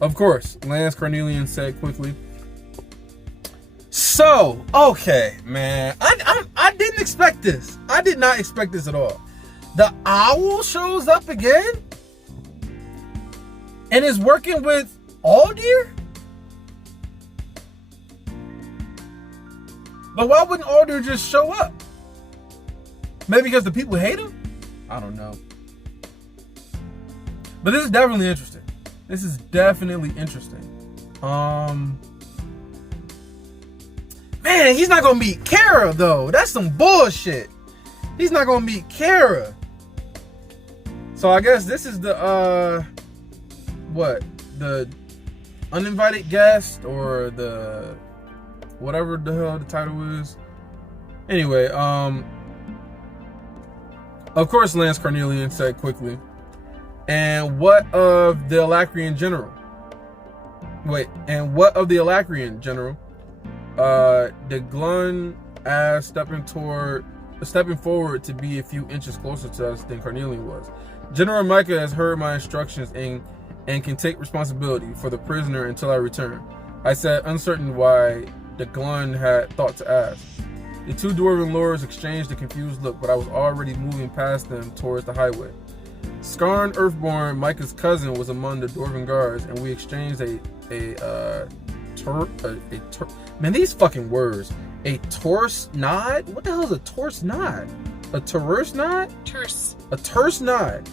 Of course, Lance Carnelian said quickly. So, okay, man. I didn't expect this. I did not expect this at all. The owl shows up again? And is working with Aldir? But why wouldn't Aldir just show up? Maybe because the people hate him? I don't know. But this is definitely interesting. Man, he's not gonna meet Kara though. That's some bullshit. He's not gonna meet Kara. So I guess this is the what? The uninvited guest or the whatever the hell the title is. Anyway, of course Lance Carnelian said quickly. And what of the Alacrian general? Wait, and what of the Alacrian general? De Glun asked, stepping forward to be a few inches closer to us than Carnelian was. General Micah has heard my instructions and can take responsibility for the prisoner until I return. I said, uncertain why De Glun had thought to ask. The two dwarven lords exchanged a confused look, but I was already moving past them towards the highway. Skarn Earthborn, Micah's cousin, was among the dwarven guards, and we exchanged man, these fucking words. A terse nod? What the hell is a terse nod? A terse nod? Terse. A terse nod.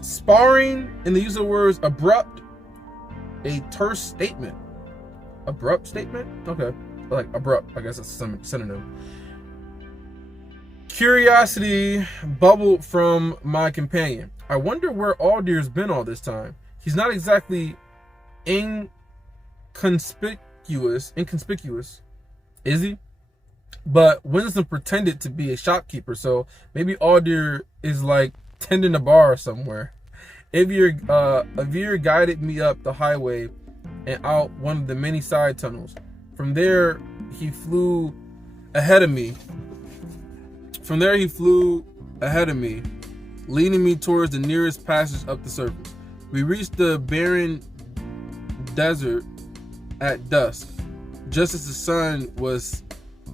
Sparring in the use of words abrupt. A terse statement. Abrupt statement? Okay. Like abrupt, I guess it's a synonym. Curiosity bubbled from my companion. I wonder where Aldir's been all this time. He's not exactly inconspicuous, is he? But Winston pretended to be a shopkeeper, so maybe Aldir is like tending a bar somewhere. Avir guided me up the highway and out one of the many side tunnels. From there, he flew ahead of me. Leading me towards the nearest passage up the surface. We reached the barren desert at dusk, just as the sun was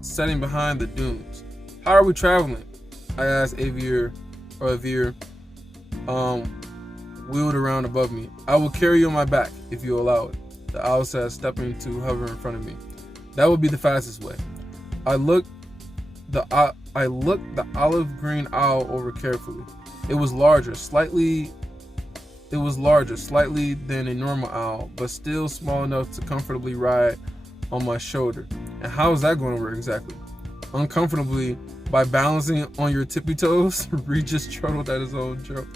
setting behind the dunes. How are we traveling? I asked Avir, wheeled around above me. I will carry you on my back, if you allow it, the owl said, stepping to hover in front of me. That would be the fastest way. I looked the olive green owl over carefully. It was larger slightly than a normal owl, but still small enough to comfortably ride on my shoulder. And how is that going to work exactly? Uncomfortably by balancing on your tippy toes? Regis chortled at his own joke.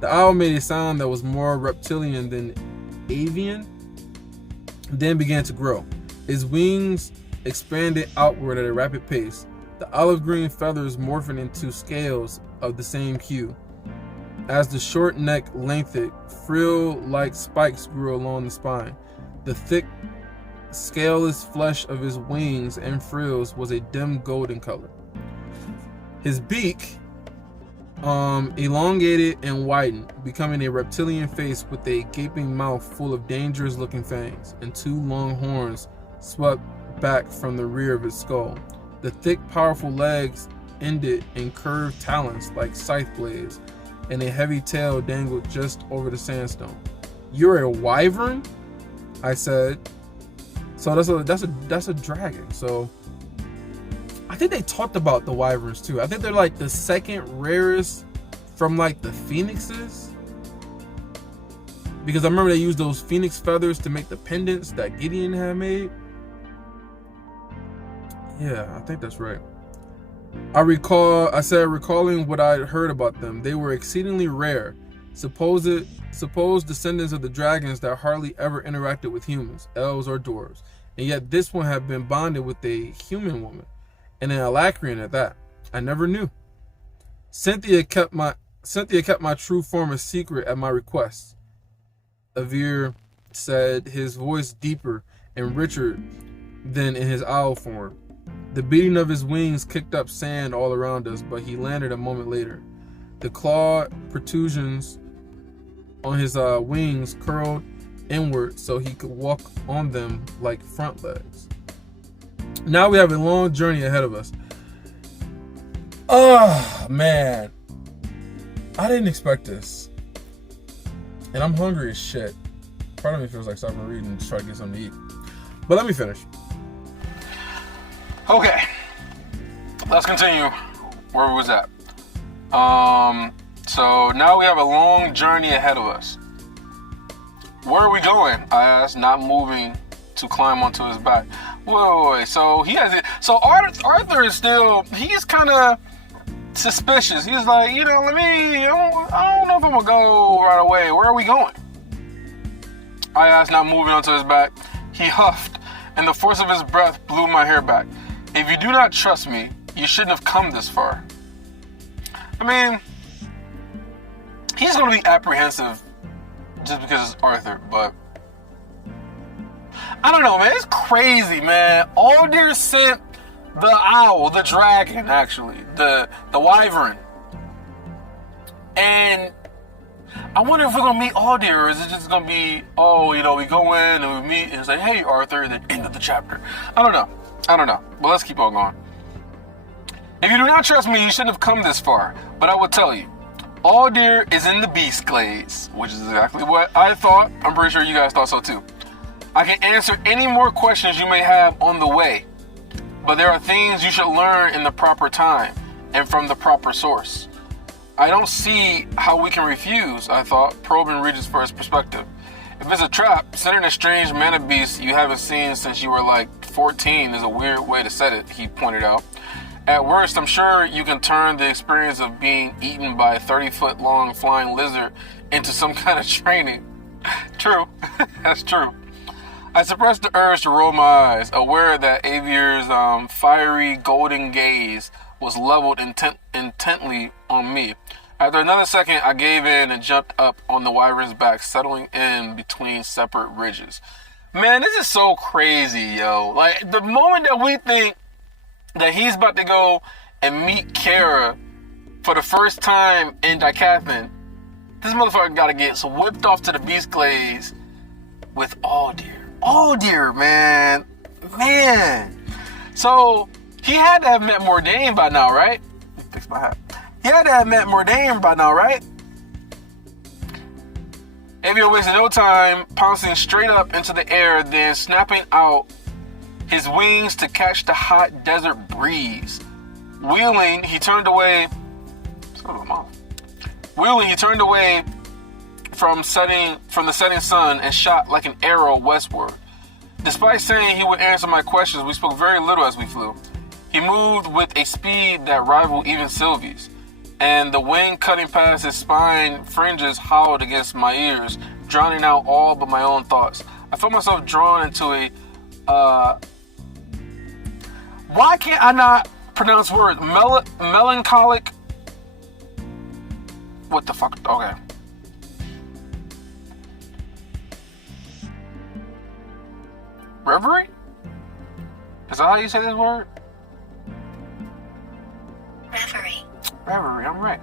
The owl made a sound that was more reptilian than avian, then began to grow. Its wings expanded outward at a rapid pace, the olive green feathers morphing into scales of the same hue. As the short neck lengthened, frill-like spikes grew along the spine. The thick, scaleless flesh of his wings and frills was a dim golden color. His beak elongated and widened, becoming a reptilian face with a gaping mouth full of dangerous-looking fangs, and two long horns swept back from the rear of his skull. The thick, powerful legs ended in curved talons like scythe blades, and a heavy tail dangled just over the sandstone. You're a wyvern? I said. So that's a dragon. So I think they talked about the wyverns too. I think they're like the second rarest from like the phoenixes. Because I remember they used those phoenix feathers to make the pendants that Gideon had made. Yeah, I think that's right. Recalling what I had heard about them, they were exceedingly rare, supposed descendants of the dragons that hardly ever interacted with humans, elves, or dwarves. And yet this one had been bonded with a human woman, and an Alacrian at that. I never knew. Cynthia kept my true form a secret at my request. Avir said, his voice deeper and richer than in his owl form. The beating of his wings kicked up sand all around us, but he landed a moment later. The clawed protrusions on his wings curled inward so he could walk on them like front legs. Now we have a long journey ahead of us. Oh, man. I didn't expect this. And I'm hungry as shit. Part of me feels like stopping reading and just try to get something to eat. But let me finish. Okay, let's continue where we was at. So now we have a long journey ahead of us. Where are we going? I asked, not moving to climb onto his back. Wait. So he has it. So Arthur is still. He's kind of suspicious. He was like, I don't know if I'm gonna go right away. Where are we going? I asked, now moving onto his back. He huffed, and the force of his breath blew my hair back. If you do not trust me, you shouldn't have come this far. I mean, he's gonna be apprehensive just because it's Arthur, but I don't know, man. It's crazy, man. Aldir sent the owl, the dragon, actually, the wyvern, and I wonder if we're gonna meet Aldir, or is it just gonna be, we go in and we meet and say, hey, Arthur, and then end of the chapter. I don't know. But let's keep on going. If you do not trust me, you shouldn't have come this far. But I will tell you, Aldir is in the Beast Glades, which is exactly what I thought. I'm pretty sure you guys thought so too. I can answer any more questions you may have on the way, but there are things you should learn in the proper time and from the proper source. I don't see how we can refuse, I thought, probing Regis for his perspective. If it's a trap, sending a strange mana beast you haven't seen since you were like 14 is a weird way to set it, he pointed out. At worst, I'm sure you can turn the experience of being eaten by a 30-foot long flying lizard into some kind of training. True, that's true. I suppressed the urge to roll my eyes, aware that Avier's fiery golden gaze was leveled intently on me. After another second, I gave in and jumped up on the wyvern's back, settling in between separate ridges. Man, this is so crazy, yo. Like, the moment that we think that he's about to go and meet Kara for the first time in Dicathan, this motherfucker gotta get whipped off to the Beast Glades with Aldir. Aldir, man. So, he had to have met Mordain by now, right? Fix my hat. He had to have met Mordain by now, right? Avier wasted no time, pouncing straight up into the air, then snapping out his wings to catch the hot desert breeze. Wheeling, he turned away from the setting sun and shot like an arrow westward. Despite saying he would answer my questions, we spoke very little as we flew. He moved with a speed that rivaled even Sylvie's, and the wind cutting past his spine fringes howled against my ears, drowning out all but my own thoughts. I felt myself drawn into a why can't I not pronounce words? Melancholic. What the fuck? Okay. Reverie? Is that how you say this word? Reverie, I'm right.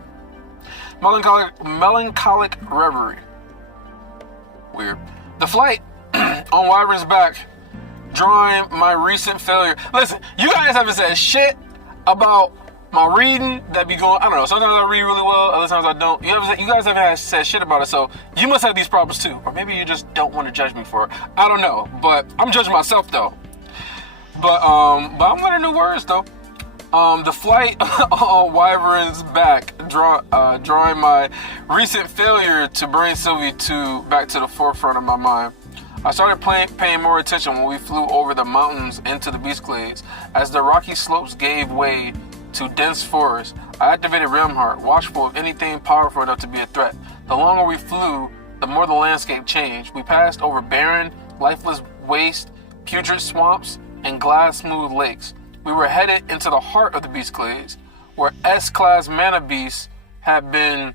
Melancholic reverie. Weird. The flight on Wyvern's back, drawing my recent failure. Listen, you guys haven't said shit about my reading that be going. I don't know. Sometimes I read really well, other times I don't. You guys haven't said shit about it, so you must have these problems too, or maybe you just don't want to judge me for it. I don't know, but I'm judging myself though. But I'm learning new words though. The flight on Wyvern's back, drawing my recent failure to bring Sylvie back to the forefront of my mind. I started paying more attention when we flew over the mountains into the Beast Glades. As the rocky slopes gave way to dense forest, I activated Realmheart, watchful of anything powerful enough to be a threat. The longer we flew, the more the landscape changed. We passed over barren, lifeless waste, putrid swamps, and glass-smooth lakes. We were headed into the heart of the Beast Glades, where S-class mana beasts have been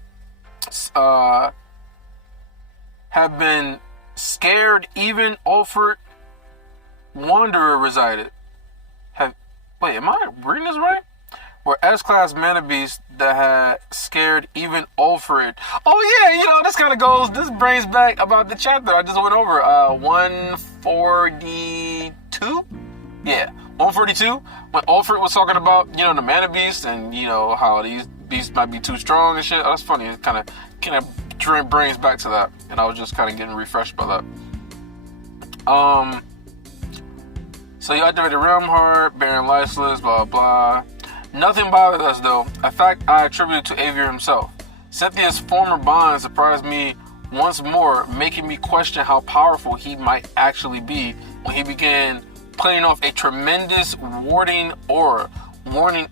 scared. Even Ulfric Wanderer resided. Wait, am I reading this right? Where S-class mana beasts that had scared even Ulfric. Oh yeah, this kind of goes. This brings back about the chapter I just went over. 142. Yeah. 142, when Ulfric was talking about, the mana beasts and, how these beasts might be too strong and shit. Oh, that's funny. It kind of brings back to that. And I was just kind of getting refreshed by that. So you activated Realmheart, Baron Lifeless, blah, blah. Nothing bothered us, though. A fact I attributed to Avier himself. Cynthia's former bond surprised me once more, making me question how powerful he might actually be when he began playing off a tremendous warding aura. warning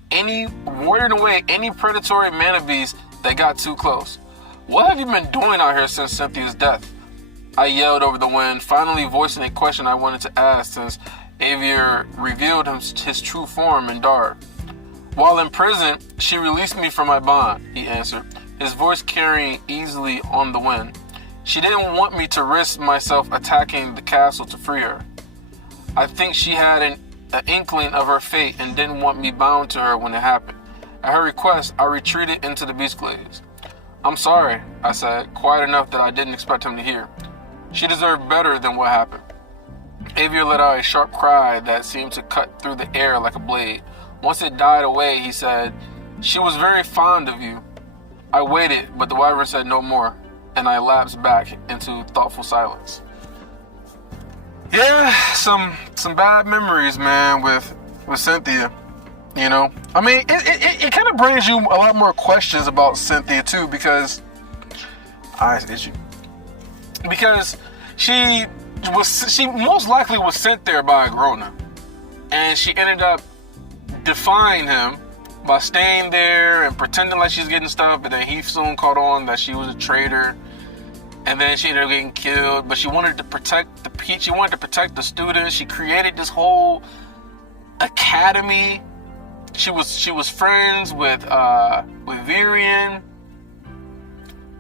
away any predatory mana beast that got too close. What have you been doing out here since Cynthia's death? I yelled over the wind, finally voicing a question I wanted to ask since Avier revealed his true form in Dar. While in prison, she released me from my bond, he answered, his voice carrying easily on the wind. She didn't want me to risk myself attacking the castle to free her. I think she had an inkling of her fate and didn't want me bound to her when it happened. At her request, I retreated into the beast glades. I'm sorry, I said, quiet enough that I didn't expect him to hear. She deserved better than what happened. Avier let out a sharp cry that seemed to cut through the air like a blade. Once it died away, he said, she was very fond of you. I waited, but the wyvern said no more, and I lapsed back into thoughtful silence. Yeah, some bad memories, man, with Cynthia. You know, I mean, it kind of brings you a lot more questions about Cynthia too, because she most likely was sent there by Agrona, and she ended up defying him by staying there and pretending like she's getting stuff, but then he soon caught on that she was a traitor, and then she ended up getting killed. But she wanted to protect she wanted to protect the students. She created this whole academy. She was friends with Virian.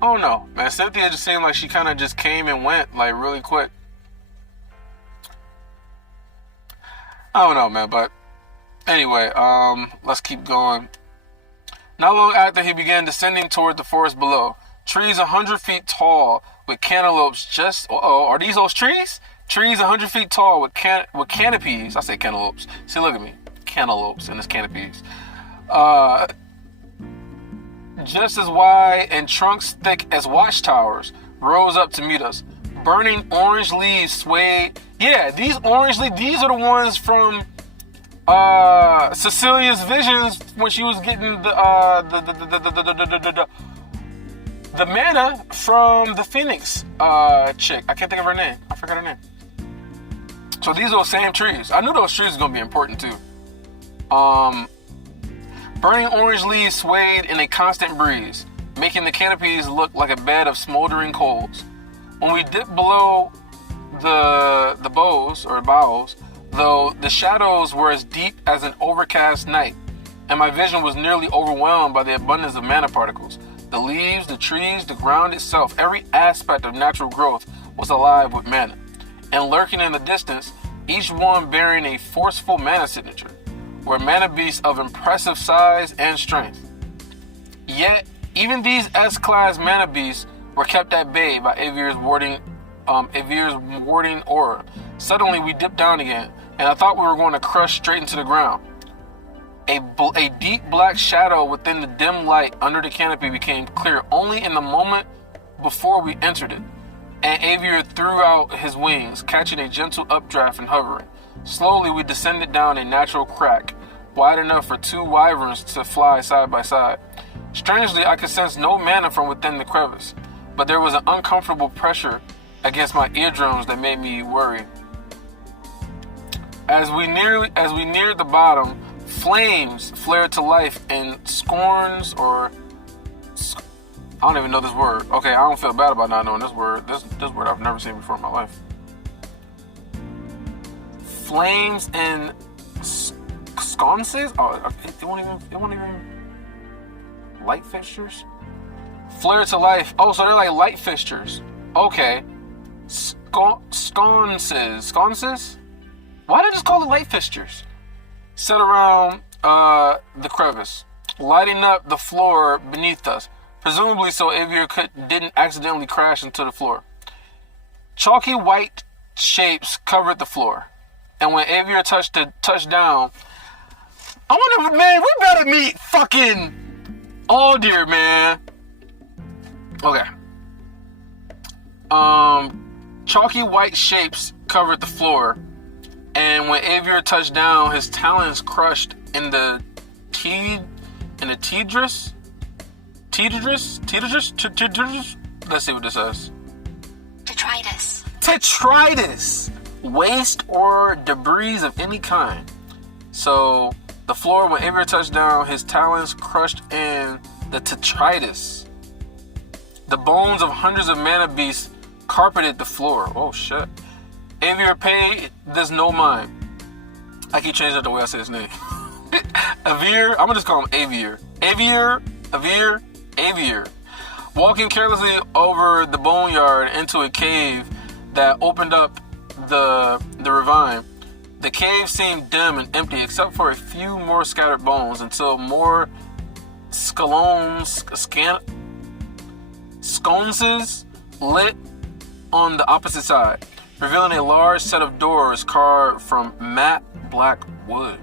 Oh no, man, Cynthia just seemed like she kind of just came and went like really quick. I don't know, man, but anyway, let's keep going. Not long after, he began descending toward the forest below. Trees 100 feet tall with cantaloupes are these those trees? Trees 100 feet tall with canopies. I say cantaloupes. See, look at me. Cantaloupes and its canopies. Just as wide and trunks thick as watchtowers rose up to meet us. Burning orange leaves swayed. Yeah, these orange leaves, these are the ones from Cecilia's visions when she was getting the mana from the Phoenix chick. I can't think of her name. I forgot her name. So these are those same trees. I knew those trees were going to be important too. Burning orange leaves swayed in a constant breeze, making the canopies look like a bed of smoldering coals. When we dipped below the boughs, though the shadows were as deep as an overcast night, and my vision was nearly overwhelmed by the abundance of mana particles. The leaves, the trees, the ground itself, every aspect of natural growth was alive with mana. And lurking in the distance, each one bearing a forceful mana signature, were mana beasts of impressive size and strength. Yet, even these S-class mana beasts were kept at bay by Avier's warding aura. Suddenly, we dipped down again, and I thought we were going to crush straight into the ground. A deep black shadow within the dim light under the canopy became clear only in the moment before we entered it, and Avier threw out his wings, catching a gentle updraft and hovering. Slowly, we descended down a natural crack, wide enough for two wyverns to fly side by side. Strangely, I could sense no mana from within the crevice, but there was an uncomfortable pressure against my eardrums that made me worry. As we neared the bottom, flames flared to life in scorns or... I don't even know this word. Okay, I don't feel bad about not knowing this word. This word I've never seen before in my life. Flames and sconces? Oh, it won't even... Light fixtures? Flare to life. Oh, so they're like light fixtures. Okay. Sconces. Sconces? Why did I just call it light fixtures? Set around the crevice, lighting up the floor beneath us, presumably so Avier didn't accidentally crash into the floor. Chalky white shapes covered the floor, and when Avier touched down, I wonder, man, we better meet fucking Aldir, man. Okay. Chalky white shapes covered the floor, and when Avier touched down, his talons crushed in the Teedris. Let's see what this says. Detritus. Waste or debris of any kind. So The floor, when Avier touched down, his talons crushed in the detritus. The bones of hundreds of mana beasts carpeted the floor. Oh shit. Avier paid this no mind. I keep changing the way I say his name. Avier, I'm gonna just call him Avier. Avier. Walking carelessly over the boneyard into a cave that opened up the ravine. The cave seemed dim and empty except for a few more scattered bones until more sconces lit on the opposite side, revealing a large set of doors carved from matte black wood.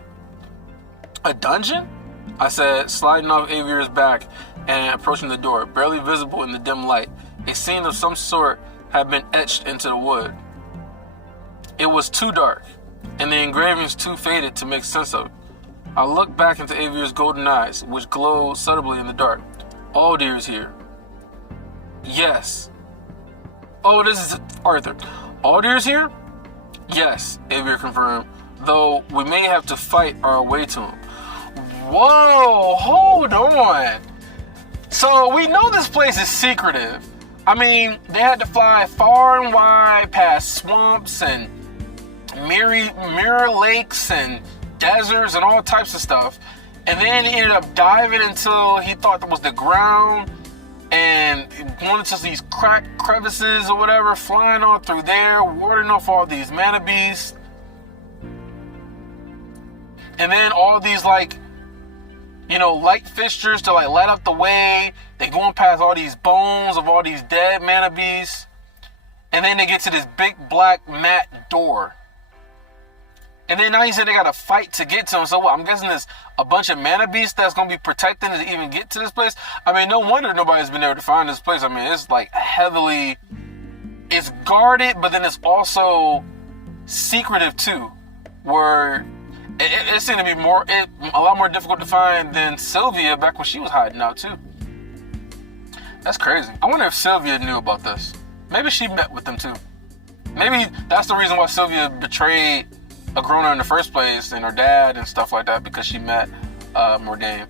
A dungeon? I said, sliding off Avier's back and approaching the door, barely visible in the dim light. A scene of some sort had been etched into the wood. It was too dark, and the engravings too faded to make sense of it. I looked back into Avier's golden eyes, which glowed subtly in the dark. Aldir's here. Yes. Oh, this is Arthur. Aldir's here? Yes, Avier confirmed, though we may have to fight our way to him. Whoa, hold on. So we know this place is secretive. I mean, they had to fly far and wide past swamps and mirror lakes and deserts and all types of stuff. And then he ended up diving until he thought that was the ground and going into these crevices or whatever, flying on through there, warding off all these mana beasts. And then all these light fixtures to light up the way. They going past all these bones of all these dead mana beasts. And then they get to this big black matte door. And then now he said they got to fight to get to him. So what, I'm guessing there's a bunch of mana beasts that's going to be protecting to even get to this place. I mean, no wonder nobody's been able to find this place. I mean, it's it's guarded, but then it's also secretive too. Where it seemed to be a lot more difficult to find than Sylvia back when she was hiding out too. That's crazy. I wonder if Sylvia knew about this. Maybe she met with them too. Maybe that's the reason why Sylvia betrayed Agrona in the first place and her dad and stuff like that, because she met Mordain.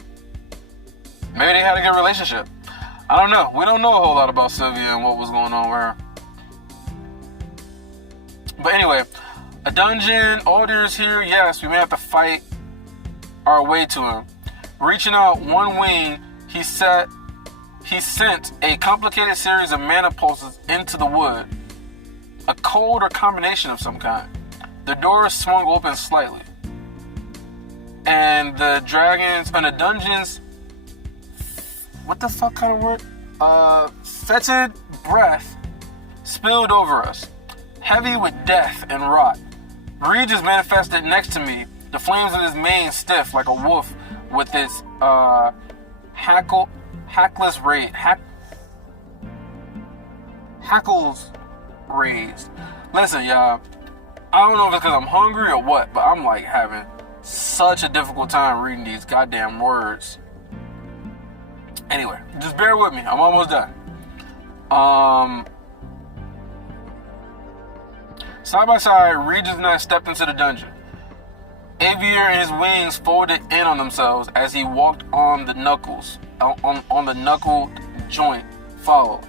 Maybe they had a good relationship. I don't know. We don't know a whole lot about Sylvia and what was going on with her. But anyway, a dungeon, Aldir's here. Yes, we may have to fight our way to him. Reaching out one wing, he sent a complicated series of mana pulses into the wood. A code or combination of some kind. The door swung open slightly. And the dungeon's, what the fuck kind of word? Fetid breath spilled over us, heavy with death and rot. Regis manifested next to me, the flames of his mane stiff like a wolf with its hackles raised. Listen, y'all, I don't know if it's because I'm hungry or what, but I'm like having such a difficult time reading these goddamn words. Anyway, just bear with me. I'm almost done. Side by side, Regis and I stepped into the dungeon. Avier and his wings folded in on themselves as he walked on the knuckles. On the knuckled joint followed.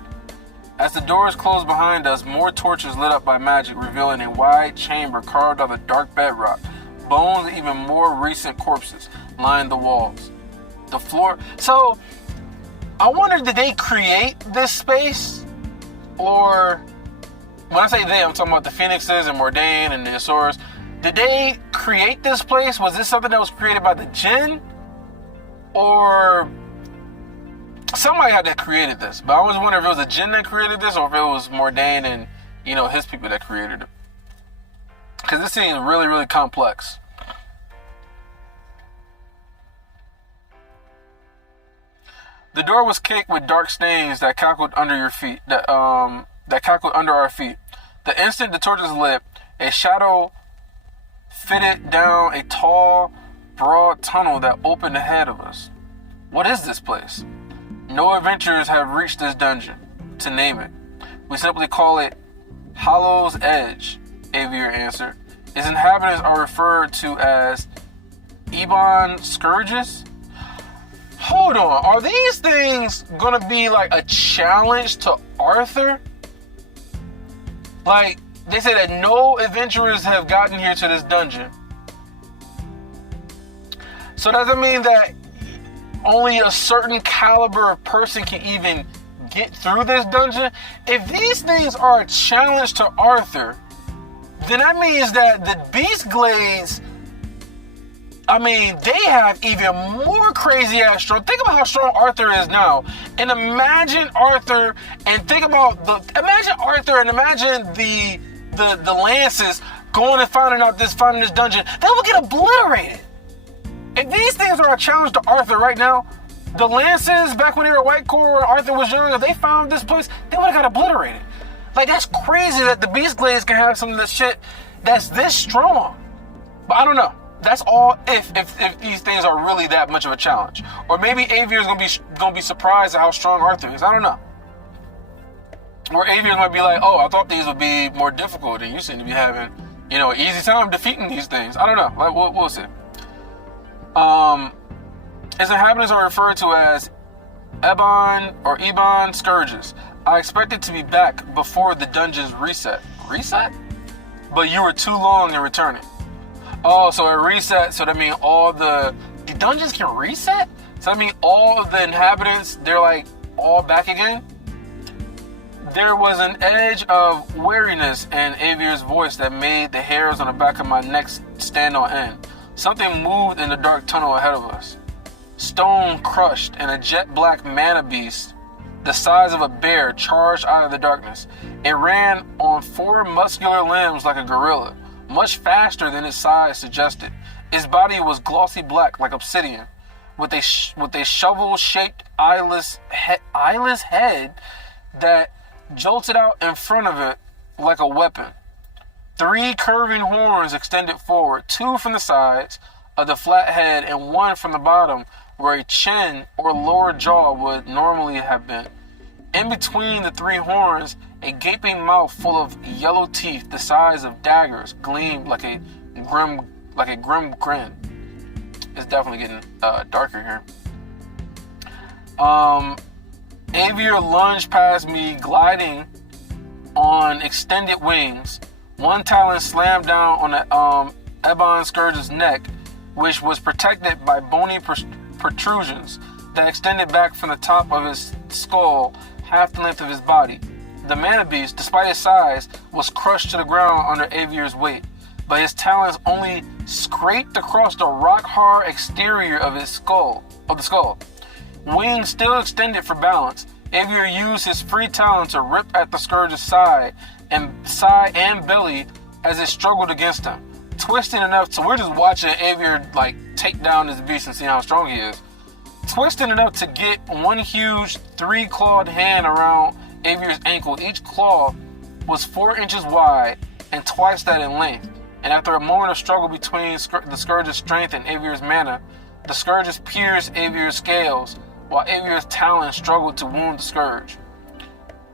As the doors closed behind us, more torches lit up by magic, revealing a wide chamber carved out of dark bedrock. Bones and even more recent corpses lined the walls. The floor. So, I wonder, did they create this space? Or, when I say they, I'm talking about the Phoenixes and Mordain and the Azores. Did they create this place? Was this something that was created by the Jinn? Or somebody had that created this, but I always wonder if it was a Jinn that created this or if it was Mordain and, his people that created it. Because this seems really, really complex. The door was caked with dark stains that cackled under your feet. That cackled under our feet. The instant the torches lit, a shadow fitted down a tall, broad tunnel that opened ahead of us. What is this place? No adventurers have reached this dungeon, to name it. We simply call it Hollow's Edge, Avier answered. Its inhabitants are referred to as Ebon Scourges. Hold on, are these things gonna be like a challenge to Arthur? Like, they say that no adventurers have gotten here to this dungeon. So does it mean that only a certain caliber of person can even get through this dungeon? If these things are a challenge to Arthur, then that means that the Beast Glades, I mean, they have even more crazy ass strong. Think about how strong Arthur is now. And imagine Arthur and imagine the Lances going and finding this dungeon. They would get obliterated. If these things are a challenge to Arthur right now, the Lances back when they were White Core, Arthur was young, if they found this place, they would have got obliterated. Like, that's crazy that the Beast Glades can have some of this shit that's this strong. But I don't know. That's all if these things are really that much of a challenge. Or maybe Aviar's gonna be surprised at how strong Arthur is. I don't know. Or Aviar might be like, oh, I thought these would be more difficult and you seem to be having, an easy time defeating these things. I don't know. Like, we'll see. Its inhabitants are referred to as Ebon Scourges. I expected to be back before the dungeons reset. Reset? But you were too long in returning. Oh, so it reset, so that means all the dungeons can reset? So that means all of the inhabitants, they're like all back again? There was an edge of weariness in Aviar's voice that made the hairs on the back of my neck stand on end. Something moved in the dark tunnel ahead of us. Stone crushed and a jet black mana beast, the size of a bear, charged out of the darkness. It ran on 4 muscular limbs like a gorilla, much faster than its size suggested. Its body was glossy black like obsidian, with a shovel-shaped eyeless head that jolted out in front of it like a weapon. 3 curving horns extended forward, 2 from the sides of the flat head and 1 from the bottom where a chin or lower jaw would normally have been. In between the 3 horns, a gaping mouth full of yellow teeth the size of daggers gleamed like a grim grin. It's definitely getting darker here. Aviar lunged past me, gliding on extended wings. One talon slammed down on the Ebon Scourge's neck, which was protected by bony protrusions that extended back from the top of his skull, half the length of his body. The mana beast, despite his size, was crushed to the ground under Aviar's weight, but his talons only scraped across the rock-hard exterior of the skull. Wings still extended for balance. Aviar used his free talon to rip at the Scourge's side and belly as it struggled against him, twisting enough to, we're just watching Aviar like take down this beast and see how strong he is. Twisting enough to get one huge 3-clawed hand around Aviar's ankle. Each claw was 4 inches wide and twice that in length. And after a moment of struggle between the Scourge's strength and Aviar's mana, the Scourge's pierced Aviar's scales, while Aviar's talons struggled to wound the Scourge.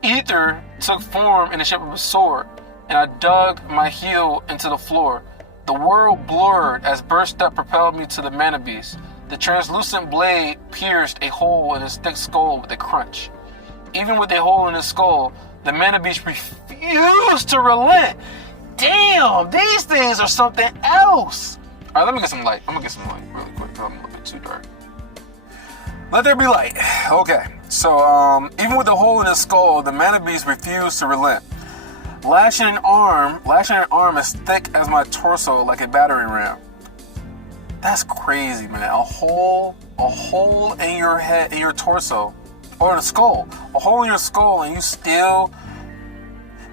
Ether took form in the shape of a sword, and I dug my heel into the floor. The world blurred as burst step propelled me to the mana beast. The translucent blade pierced a hole in his thick skull with a crunch. Even with a hole in his skull, the mana beast refused to relent. Damn, these things are something else. All right, let me get some light. I'm gonna get some light really quick because I'm a little bit too dark. Let there be light. Okay, so even with the hole in his skull, the mana beast refused to relent. Lashing an arm as thick as my torso like a battering ram. That's crazy, man. A hole in your head, in your torso, or the skull. A hole in your skull, and you still.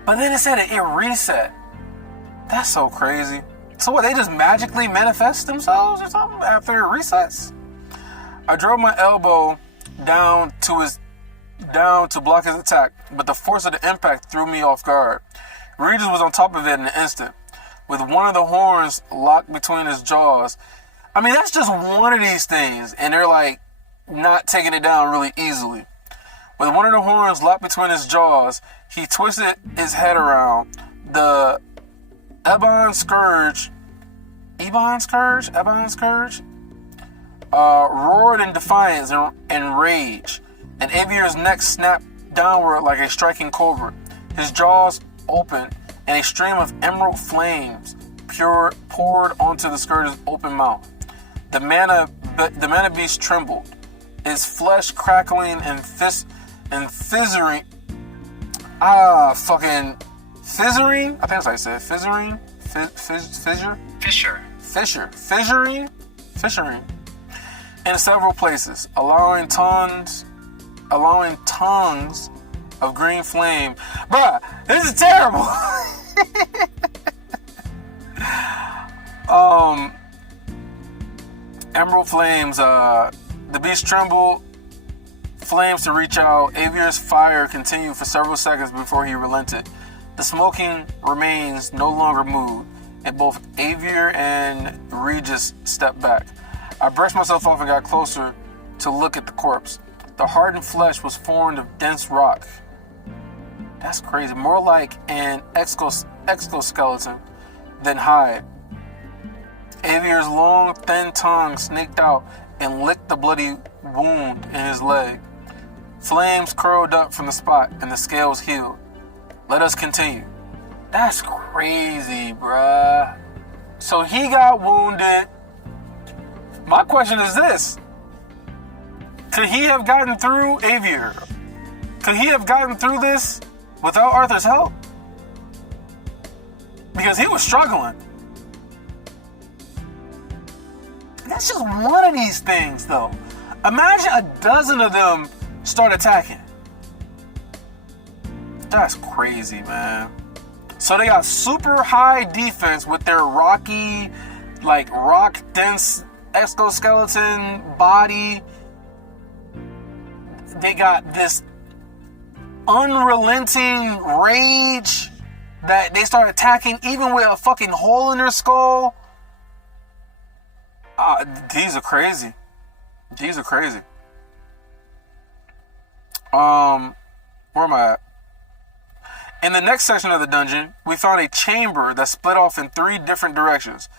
But then it said it reset. That's so crazy. So what? They just magically manifest themselves or something after it resets? I drove my elbow down to block his attack, but the force of the impact threw me off guard. Regis was on top of it in an instant, with one of the horns locked between his jaws. I mean, that's just one of these things, and they're like not taking it down really easily. With one of the horns locked between his jaws, he twisted his head around. The Ebon Scourge, roared in defiance and rage, and Avior's neck snapped downward like a striking cobra. His jaws opened, and a stream of emerald flames poured onto the Scourge's open mouth. The mana beast trembled, its flesh crackling and fissuring. Fissuring? I think that's how I said it. Fissuring? Fissuring in several places, allowing tongues of green flame. Bruh, this is terrible. Emerald flames, the beast trembled, flames to reach out. Avior's fire continued for several seconds before he relented. The smoking remains no longer moved, and both Avior and Regis stepped back. I brushed myself off and got closer to look at the corpse. The hardened flesh was formed of dense rock. That's crazy. More like an exoskeleton than hide. Avior's long, thin tongue snaked out and licked the bloody wound in his leg. Flames curled up from the spot and the scales healed. Let us continue. That's crazy, bruh. So he got wounded. My question is this. Could he have gotten through Avior? Could he have gotten through this without Arthur's help? Because he was struggling. That's just one of these things, though. Imagine a dozen of them start attacking. That's crazy, man. So they got super high defense with their rocky, like rock dense exoskeleton body. They got this unrelenting rage that they start attacking even with a fucking hole in their skull. These are crazy. These are crazy. Where am I at? In the next section of the dungeon, we found a chamber that split off in 3 different directions.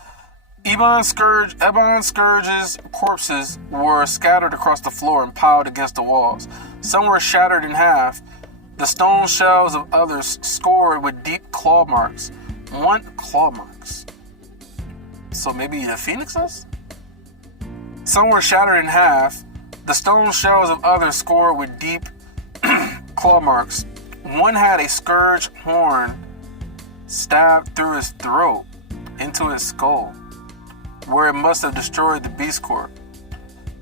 Ebon Scourge's corpses were scattered across the floor and piled against the walls. Some were shattered in half. The stone shells of others scored with deep claw marks. Claw marks. So maybe the phoenixes? Some were shattered in half. The stone shells of others scored with deep claw marks. One had a scourge horn stabbed through his throat into his skull, where it must have destroyed the beast core.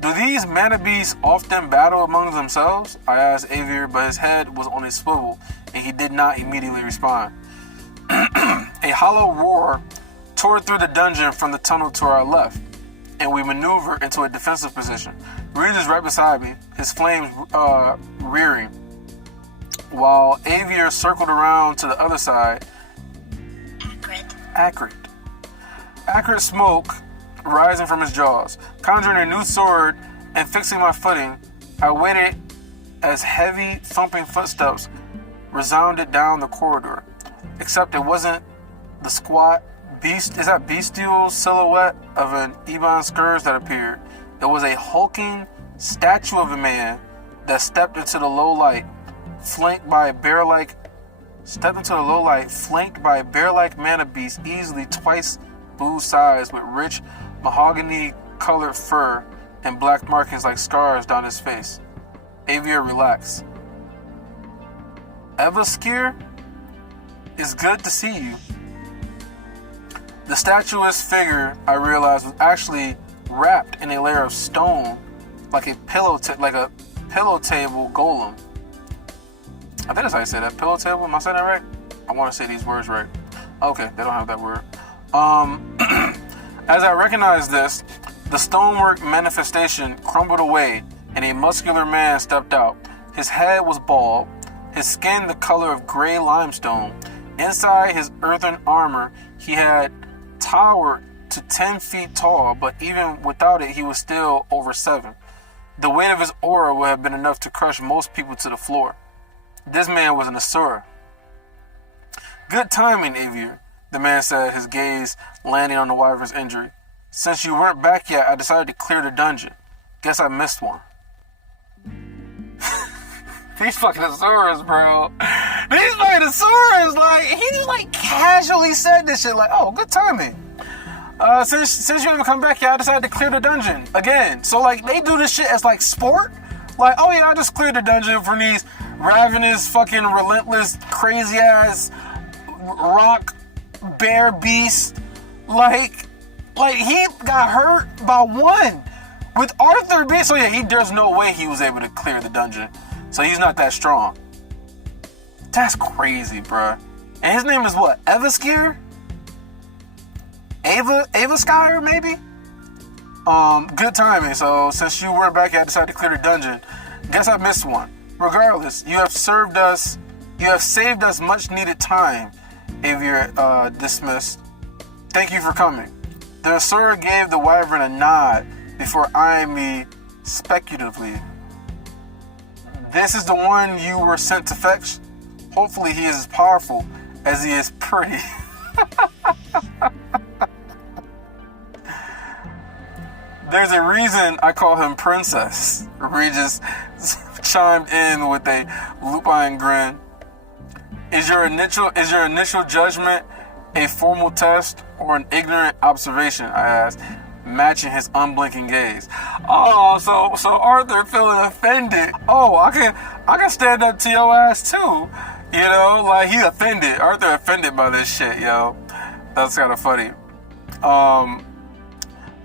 Do these mana beasts often battle among themselves? I asked Avior, but his head was on a swivel, and he did not immediately respond. A hollow roar tore through the dungeon from the tunnel to our left, and we maneuvered into a defensive position. Reed is right beside me, his flames rearing, while Avior circled around to the other side. Acrid smoke rising from his jaws. Conjuring a new sword and fixing my footing, I waited as heavy, thumping footsteps resounded down the corridor. Except it wasn't the squat bestial silhouette of an Ebon Scourge that appeared. It was a hulking statue of a man that stepped into the low light, flanked by a bear-like mana beast easily twice Boo's size, with rich mahogany-colored fur and black markings like scars down his face. Avior relaxed. Evaskir, it's good to see you. The statuesque figure, I realized, was actually wrapped in a layer of stone, like a pillow table golem. I think that's how you say that. Pillow table? Am I saying that right? I want to say these words right. Okay, they don't have that word. As I recognized this, the stonework manifestation crumbled away, and a muscular man stepped out. His head was bald, his skin the color of gray limestone. Inside his earthen armor, he had towered to 10 feet tall, but even without it, he was still over 7. The weight of his aura would have been enough to crush most people to the floor. This man was an Asura. Good timing, Avior, the man said, his gaze landing on the wyvern's injury. Since you weren't back yet, I decided to clear the dungeon. Guess I missed one. These fucking Asuras, bro. These fucking Asuras, like, he just, like, casually said this shit, like, oh, good timing. Since you didn't come back, yeah, I decided to clear the dungeon again. So, like, they do this shit as, like, sport. Like, oh, yeah, I just cleared the dungeon from these ravenous, fucking relentless, crazy-ass rock bear beasts. Like, he got hurt by one. With Arthur being, so yeah, there's no way he was able to clear the dungeon. So he's not that strong. That's crazy, bruh. And his name is what? Evaskir? Avaskir, maybe? Good timing. So since you weren't back, I decided to clear the dungeon. Guess I missed one. Regardless, you have saved us much needed time if you're dismissed. Thank you for coming. The Asura gave the wyvern a nod before eyeing me speculatively. This is the one you were sent to fetch? Hopefully he is as powerful as he is pretty. There's a reason I call him Princess. Regis chimed in with a lupine grin. Is your initial judgment a formal test or an ignorant observation? I asked, matching his unblinking gaze. Oh, so Arthur feeling offended. Oh, I can stand up to your ass too. You know, like he offended. Arthur offended by this shit, yo. That's kind of funny.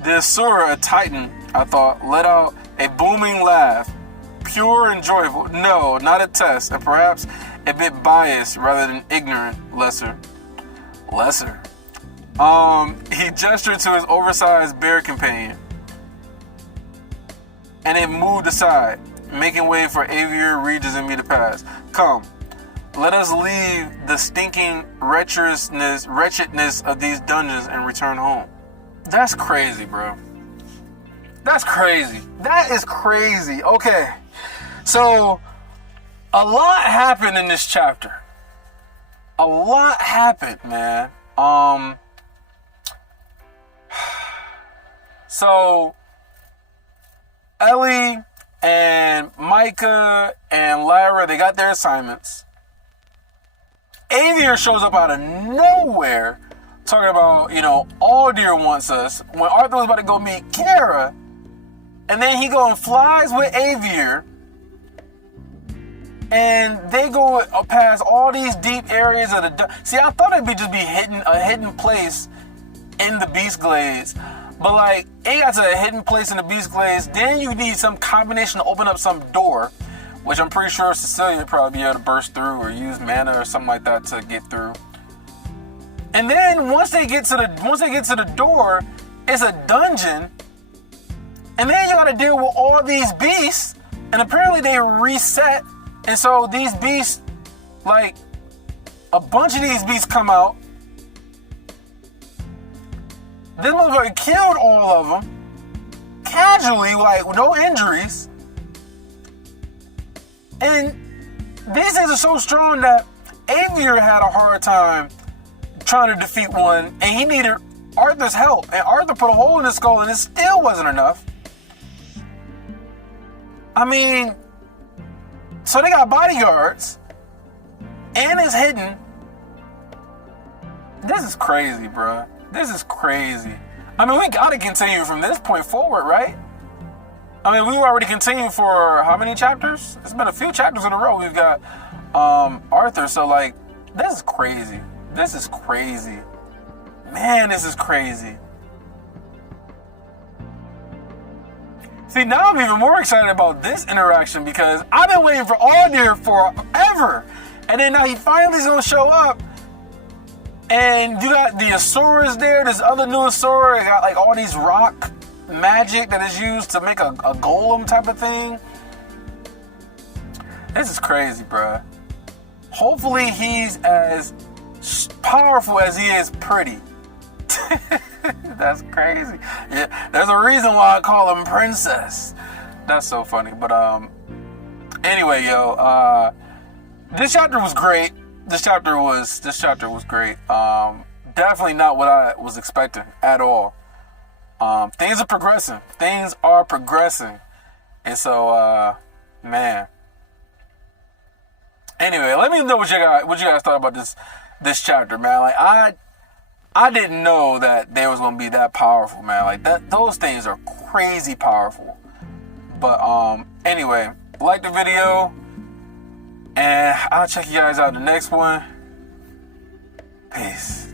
The Asura, a titan, I thought, let out a booming laugh. Pure and joyful. No, not a test, and perhaps a bit biased rather than ignorant. Lesser. He gestured to his oversized bear companion, and it moved aside, making way for Avier, Regis, and me to pass. Come, let us leave the stinking wretchedness of these dungeons and return home. That's crazy, bro. That's crazy. That is crazy. Okay, so a lot happened in this chapter. A lot happened, man. So Ellie and Micah and Lyra, they got their assignments. Avier shows up out of nowhere talking about, Aldir wants us when Arthur was about to go meet Kara. And then he go and flies with Avier. And they go past all these deep areas of the... See, I thought it'd just be a hidden place in the Beast Glades. But, like, it got to a hidden place in the Beast Glades. Then you need some combination to open up some door, which I'm pretty sure Cecilia would probably be able to burst through or use mana or something like that to get through. And then once they get to the door, it's a dungeon. And then you got to deal with all these beasts. And apparently they reset. And so these beasts, like, a bunch of these beasts come out. This motherfucker killed all of them. Casually, like, with no injuries. And these things are so strong that Avier had a hard time trying to defeat one. And he needed Arthur's help. And Arthur put a hole in his skull and it still wasn't enough. I mean... So they got bodyguards, and it's hidden. This is crazy, bro. This is crazy. I mean, we gotta continue from this point forward, right? I mean, we've already continued for how many chapters? It's been a few chapters in a row. We've got Arthur, so like, this is crazy. This is crazy. Man, this is crazy. See, now I'm even more excited about this interaction because I've been waiting for Aldir forever. And then now he finally is going to show up. And you got the Asuras there, this other new Asura. Got like all these rock magic that is used to make a golem type of thing. This is crazy, bruh. Hopefully he's as powerful as he is pretty. That's crazy. Yeah, there's a reason why I call him Princess. That's so funny. But anyway, yo, this chapter was great. This chapter was great. Definitely not what I was expecting at all. Things are progressing. And so, man. Anyway, let me know what you guys thought about this chapter, man. Like I didn't know that they was gonna be that powerful, man. Like those things are crazy powerful. But anyway, like the video, and I'll check you guys out in the next one. Peace.